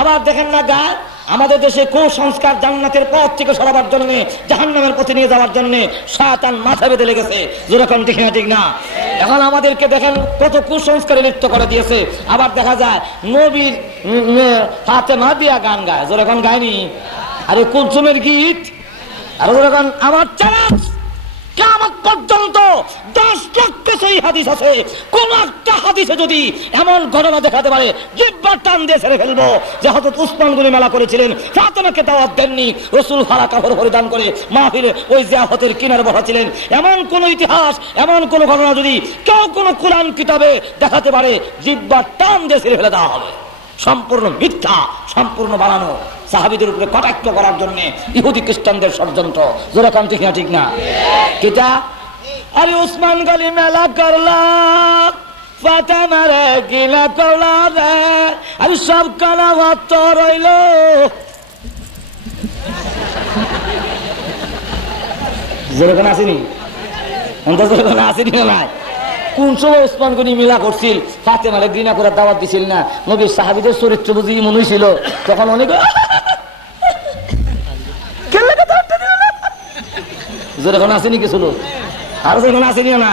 আবার দেখেন না গান, আমাদের দেশে কুসংস্কার জান্নাতের পথ থেকে সরাবার জন্য, জাহান্নামের পথে নিয়ে যাওয়ার জন্য শয়তান মাথা বেঁধে লেগেছে, যেরকম ঠিক না ঠিক না? এখন আমাদেরকে দেখেন কত কুসংস্কারে লিপ্ত করে দিয়েছে। আবার দেখা যায় নবীর ফাতেমা দিয়া গান গায়, যেরকম গায়নি? আরে কুলসুমের গীত, আর যেরকম আমার চ্যালেঞ্জ কিয়ামত পর্যন্ত 10 লক্ষ সহিহ হাদিস আছে, কোন একটা হাদিসে যদি এমন ঘটনা দেখাতে পারে জিহ্বা টান দিয়ে ছেড়ে ফেলবো যে হযরত উসমান গনি মেলা করেছিলেন, ফাতেমাকে দাওয়াত দেননি, রাসূল ফারা কাপড় পরিধান করে মাহফিলে ওই জিয়াফতের কিনারে বসেছিলেন, এমন কোন ইতিহাস, এমন কোন ঘটনা যদি কেউ কোন কোরআন কিতাবে দেখাতে পারে, জিহ্বা টান দিয়ে ছেড়ে ফেলে দেওয়া হবে। সম্পূর্ণ মিথ্যা, সম্পূর্ণ বানানো, সাহাবীদের উপরে কটাক্ষ করার জন্য ইহুদি খ্রিস্টানদের ষড়যন্ত্র, যেরকম ঠিক না ঠিক না? কিটা আরে উসমান গনি মেলা করলা, ফাতেমার গিলা করলা রে, আরে সব কালা ভাত রইল। যেরকম আসেনি, যেরকম আসেনি না নাই? কোন সময় উসমান গনি মিলা করছিল, ফাতেমারে ঘৃণা করে দাওয়াত দিছিল না? নবীর সাহাবীদের চরিত্র বুঝি মনে ছিল, তখন অনেক যেরকম আসেনি কিছু লোক, আর যখন আসেনি না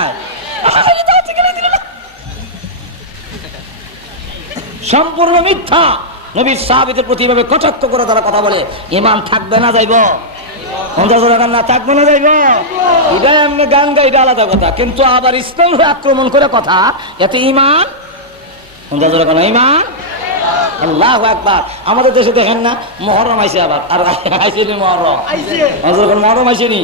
সম্পূর্ণ মিথ্যা। নবীর সাহাবীদের প্রতি এভাবে কটাক্ষ করে তারা কথা বলে, ঈমান থাকবে না যাইব? না থাকবে না যাইব? এটা এমনি গান গাই, এটা আলাদা কথা, কিন্তু আবার ইসলাম আক্রমণ করে কথা, এতে ঈমান ঈমান। আল্লাহু আকবার। আমাদের দেশে দেখেন না মুহররম আইছে, আবার আর আইছেনি মুহররম, যখন মুহররম আইছেনি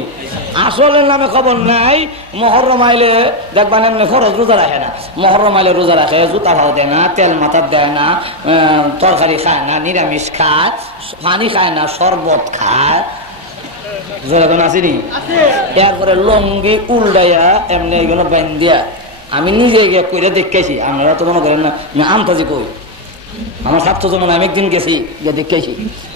আসলের নামে খবর নাই। মুহররম আইলে দেখবেন এমনি ফরজ রোজা রাখে না, মুহররম আইলে রোজা রাখে, জুতা ভাও দেয় না, তেল মাথার দেয় না, তরকারি খায় না, নিরামিষ খায়, পানি খায় না, শরবত খায়, যখন আসেনি এরপরে লঙ্গি উল্টাইয়া এমনি এগুলো বাইন দিয়া আমি নিজে গিয়ে কইরা দেখেছি। আপনারা তো মনে করেন না আমি আন্তাজি কই, আমার ছাত্র যেমন আমি একদিন গেছি গিয়ে দেখেছি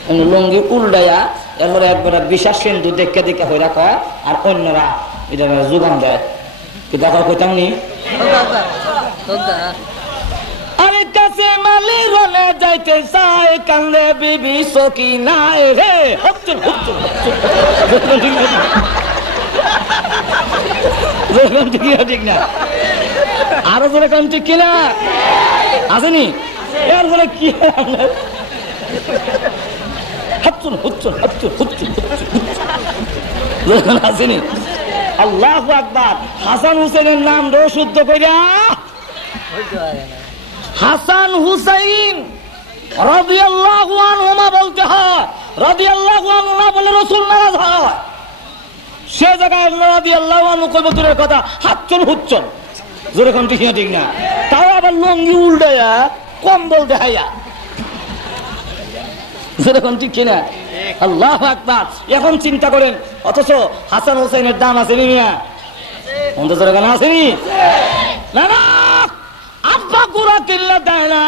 এমনি লঙ্গি উল্টাইয়া এরপরে একবার বিশ্বাস সিন্ধু দেখে দেখে হইরা কয় আর অন্যরা এটা যোগান দেয়। কি দেখা কইতাম নি আরে কাছে মালি রলে যাইতে চাই কান্দে বিবি সকি নাই রে হচ্ছুন হচ্ছুন ঠিক না আরো জোরে কাম ঠিক কিনা আসেনি এরপরে কি হচ্ছুন হচ্ছুন হচ্ছুন হচ্ছুন হচ্ছুন আসেনি। আল্লাহু আকবার। হাসান হুসেনের নাম রো শুদ্ধ কইরা হাসান হুসাইন রাদিয়াল্লাহু আনহুমা বলতে হয়, রাদিয়াল্লাহু আনহু না বলে রাসূল নারাজ হয়। সে জায়গায় রাদিয়াল্লাহু আনহু কইব দূরের কথা হাচ্চন হুচ্চন জোরে কোন ঠিক না, তাও আবার লঙ্গি উল্টায়া কম্বল দেখাইয়া জোরে কোন ঠিক না। আল্লাহু আকবার। এখন চিন্তা করেন, অথচ হাসান হুসাইনের দাম আছে মিয়া অন্তত জোরে আসেনি না না। আব্বা গুড়া কিল্লা দেয় না,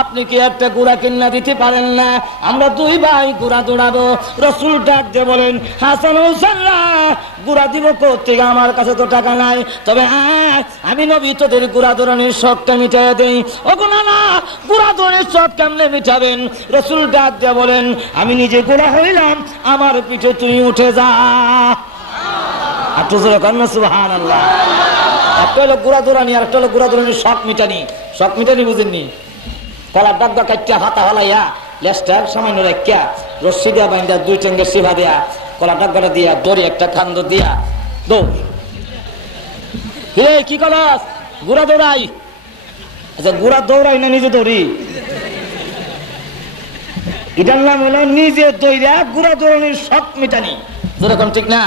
আপনি কি একটা গুড়া কিন্না দিতে পারেন না? আমরা দুই ভাই গুড়া দৌড়াবো। রাসূল ডাক দিয়ে বলেন হাসান হোসেন গুড়া দিব কোত্থেকে, আমার কাছে তো টাকা নাই, তবে হ্যাঁ আমি নবী তোদের গুড়া দৌড়ানোর শখটা মিটাই দেই। ও গুনা না, গুড়া দৌড়ানোর শখ কেমনে মিটাবেন? রাসূল ডাক দিয়ে বলেন আমি নিজে গুড়া হইলাম, আমার পিঠে তুই উঠে যা। একটু জোরে কর না সুবহানাল্লাহ। একটা হলো গুড়া দৌড়ানি আর একটা হলো গুড়া দৌড়ানোর শখ মিটানি। শখ মিটানি বুঝেননি? কলার ডাক্কা কাটিয়া হাতা হলাইয়া লেস্টার সামান্য রাখিয়া রশ্মি দিয়া বাইন্দা দুই টেঙ্গের শিভা দিয়া কলার ডাক্কাটা দিয়া দড়ি একটা খান্দ দিয়া দৌড়। কি কলাস? গুড়া দৌড়াই। আচ্ছা গুড়া দৌড়াই না নিজে দৌড়ি? এটার নাম হলো নিজে দৌড়া গুড়া দৌড়ানির শখ মিটানি। যেরকম ঠিক না?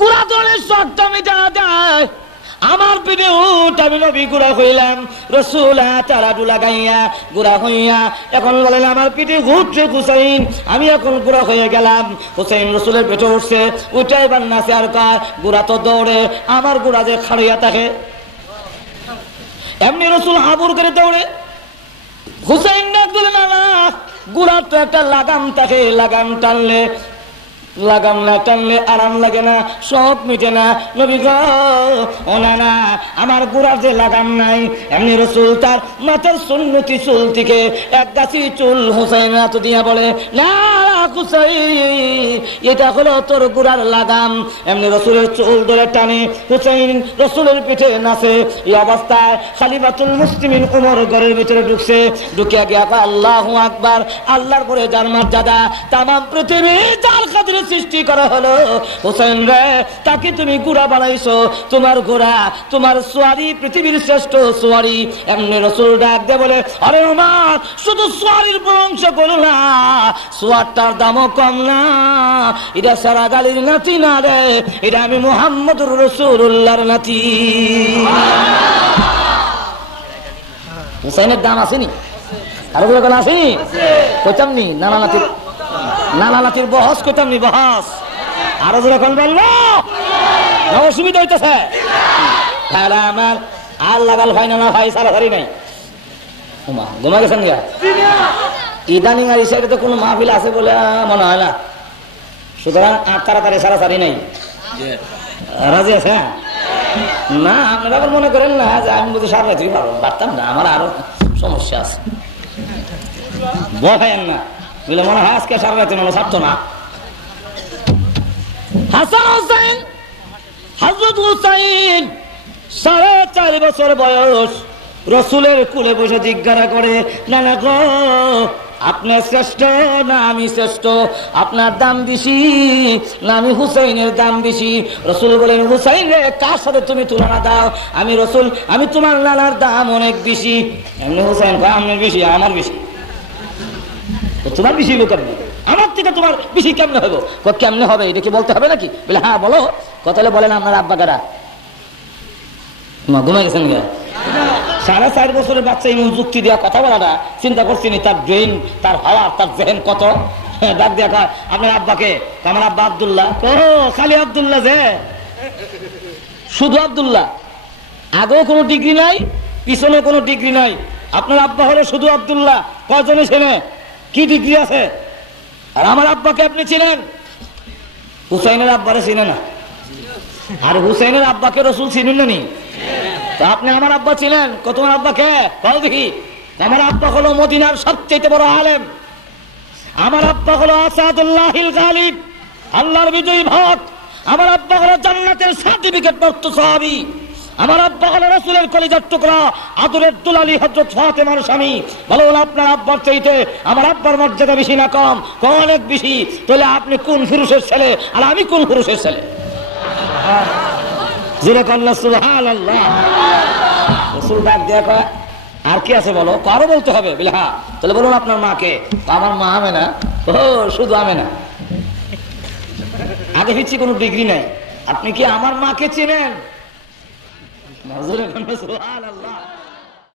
গুড়া দৌড়ের শখটা মিটানো দেয়। আমার পিঠে উঠ, আমি নবী গুড়া হইলাম। রাসূল তারা ডুলা গাইয়া গুড়া হইয়া এখন বলেন আমার পিঠে উঠছে হুসাইন, আমি এখন গুড়া হয়ে গেলাম। হুসাইন রাসূলের পেটে উঠছে, উঠে এবার নাচে আর কয় গুড়া তো দৌড়ে, আমার গুড়া যে খাড়িয়া থাকে। এমনি রাসূল হাবুর করে দৌড়ে। হুসাইন ডাক দিলেন না, গুড়ার তো একটা লাগাম থাকে, লাগাম টানলে লাগাম না টানলে আরাম লাগে না, সব মিটে না। নবী গো ও না আমার গুড়ার যে লাগাম নাই। এমনি রাসূল তার মাথার সুন্নতি চুল থেকে এক গাছি চুল হুসাইন হাত দিয়া বলে না হুসাইন এটা হলো তোর গুড়ার লাগাম। এমনি রাসূলের চুল ধরে টানে, হুসাইন রাসূলের পিঠে নাচে। এই অবস্থায় খলিফাতুল মুসলিমিন ওমর ঘরের ভিতরে ঢুকছে, ঢুকিয়া গিয়া আল্লাহু আকবার। আল্লাহর পরে যার মর্যাদা, তামাম পৃথিবী যার খাতিরে সৃষ্টি করা হলো, হোসেন রে তাকে তুমি গুড়া বানাইছো, তোমার ঘোড়া তোমার সোয়ারি পৃথিবীর শ্রেষ্ঠ সোয়ারি। এমনি রাসূল ডাক দিয়ে বলে আরে ওমর শুধু সোয়ারির প্রশংসা করো না, সোয়ারটার দামও কম না। এটা সারা গালির নাতি না রে, এটা আমি মুহাম্মদুর রাসূলুল্লাহর নাতি। হুসাইনের দাম আসেনি? আরো কোন আসেনি? কইতাম নি নানা নাতির বহস কইতাম নি বহস। আরো যখন বললো না অসুবিধা হইতেছে আমার আর লাগাল হয় না ভাই সারাসারি নাই। ঘুমা গেছেন গা ইদানিং আর ইসাইডে তো কোনো মাহফিল আছে বলে মনে হয় না, সুতরাং আর তাড়াতাড়ি সারাসারি নাই। রাজি আছে না? আপনারা আবার মনে করেন না যে আমি বুঝি সারা রাত্রি পারতাম না, আমার আরো সমস্যা আছে। বহেন না বুঝলে মনে হয় আজকে সারা রাত্রি মনে ছাড়তো না। হাসান হোসেন হযরত হুসাইন 4.5 বছর বয়স, রাসূলের কুলে বসে জিজ্ঞাসা করে নানা গো আপনার শ্রেষ্ঠ না আমি শ্রেষ্ঠ, আপনার দাম বেশি না আমি হুসাইনের দাম বেশি? রাসূল বলেন হুসাইন রে কার সাথে তুমি তুলনা দাও? আমি রাসূল আমি তোমার নানার দাম অনেক বেশি। এমনি হুসাইন কয় আপনার বেশি আমার বেশি। তোমার বেশি হইব কেমনে? আমার থেকে তোমার বেশি কেমনে হইব? কেমনে হবে এটা কি বলতে হবে নাকি? বলে হ্যাঁ বলো। কথা বলেন আপনার আব্বা কারা? ঘুমে গেছেন গা? 4.5 বছরের বাচ্চা এমন যুক্তি দেওয়া কথা বলাটা চিন্তা করছিনি তার ব্রেন, তার হাওয়া, তার জেহেন কত ডাক দিয়া কয় আপনার আব্বাকে? আমার আব্বা আব্দুল্লাহ। ও খালি আব্দুল্লাহ যে, শুধু আব্দুল্লাহ, আগেও কোনো ডিগ্রি নাই, পিছনে কোনো ডিগ্রি নাই। আপনার আব্বা হলো শুধু আব্দুল্লাহ, কয়জনে ছেলে কি ডিগ্রি আছে? আর আমার আব্বাকে আপনি চিনেন? হুসাইনের আব্বারে চিনে না। আর হুসাইনের আব্বাকে রসুল চিনেন না নি? তো আপনি আমার আব্বা চিনেন? তোমার আব্বাকে বল দেখি। আমার আব্বা হলো মদিনার সবচেয়ে বড় আলেম। আমার আব্বা হলো আসাদুল্লাহিল গালিব, আল্লাহর বিজয়ী ভক্ত। আমার আব্বা হলো জান্নাতের সার্টিফিকেট প্রাপ্ত সাহাবী। আমার আব্বা হলো রাসূলের কলিজার টুকরা, আদরের দুলালি হযরত ফাতেমার স্বামী। বলুন আপনার আব্বার চাইতে আমার আব্বার মর্যাদা বেশি না কম? অনেক বেশি। তাহলে আপনি কোন পুরুষের ছেলে আর আমি কোন পুরুষের ছেলে? জোরে কন্যা সুবহানাল্লাহ। রাসূল ডাক দেয়া কয় আর কি আছে বলো? কারো বলতে হবে বলে হ্যাঁ। তাহলে বলুন আপনার মাকে? আমার মা আমেনা। ও শুধু আমেনা, আগে পিছিয়ে কোনো ডিগ্রি নাই। আপনি কি আমার মাকে চেনেন? সুবহানাল্লাহ।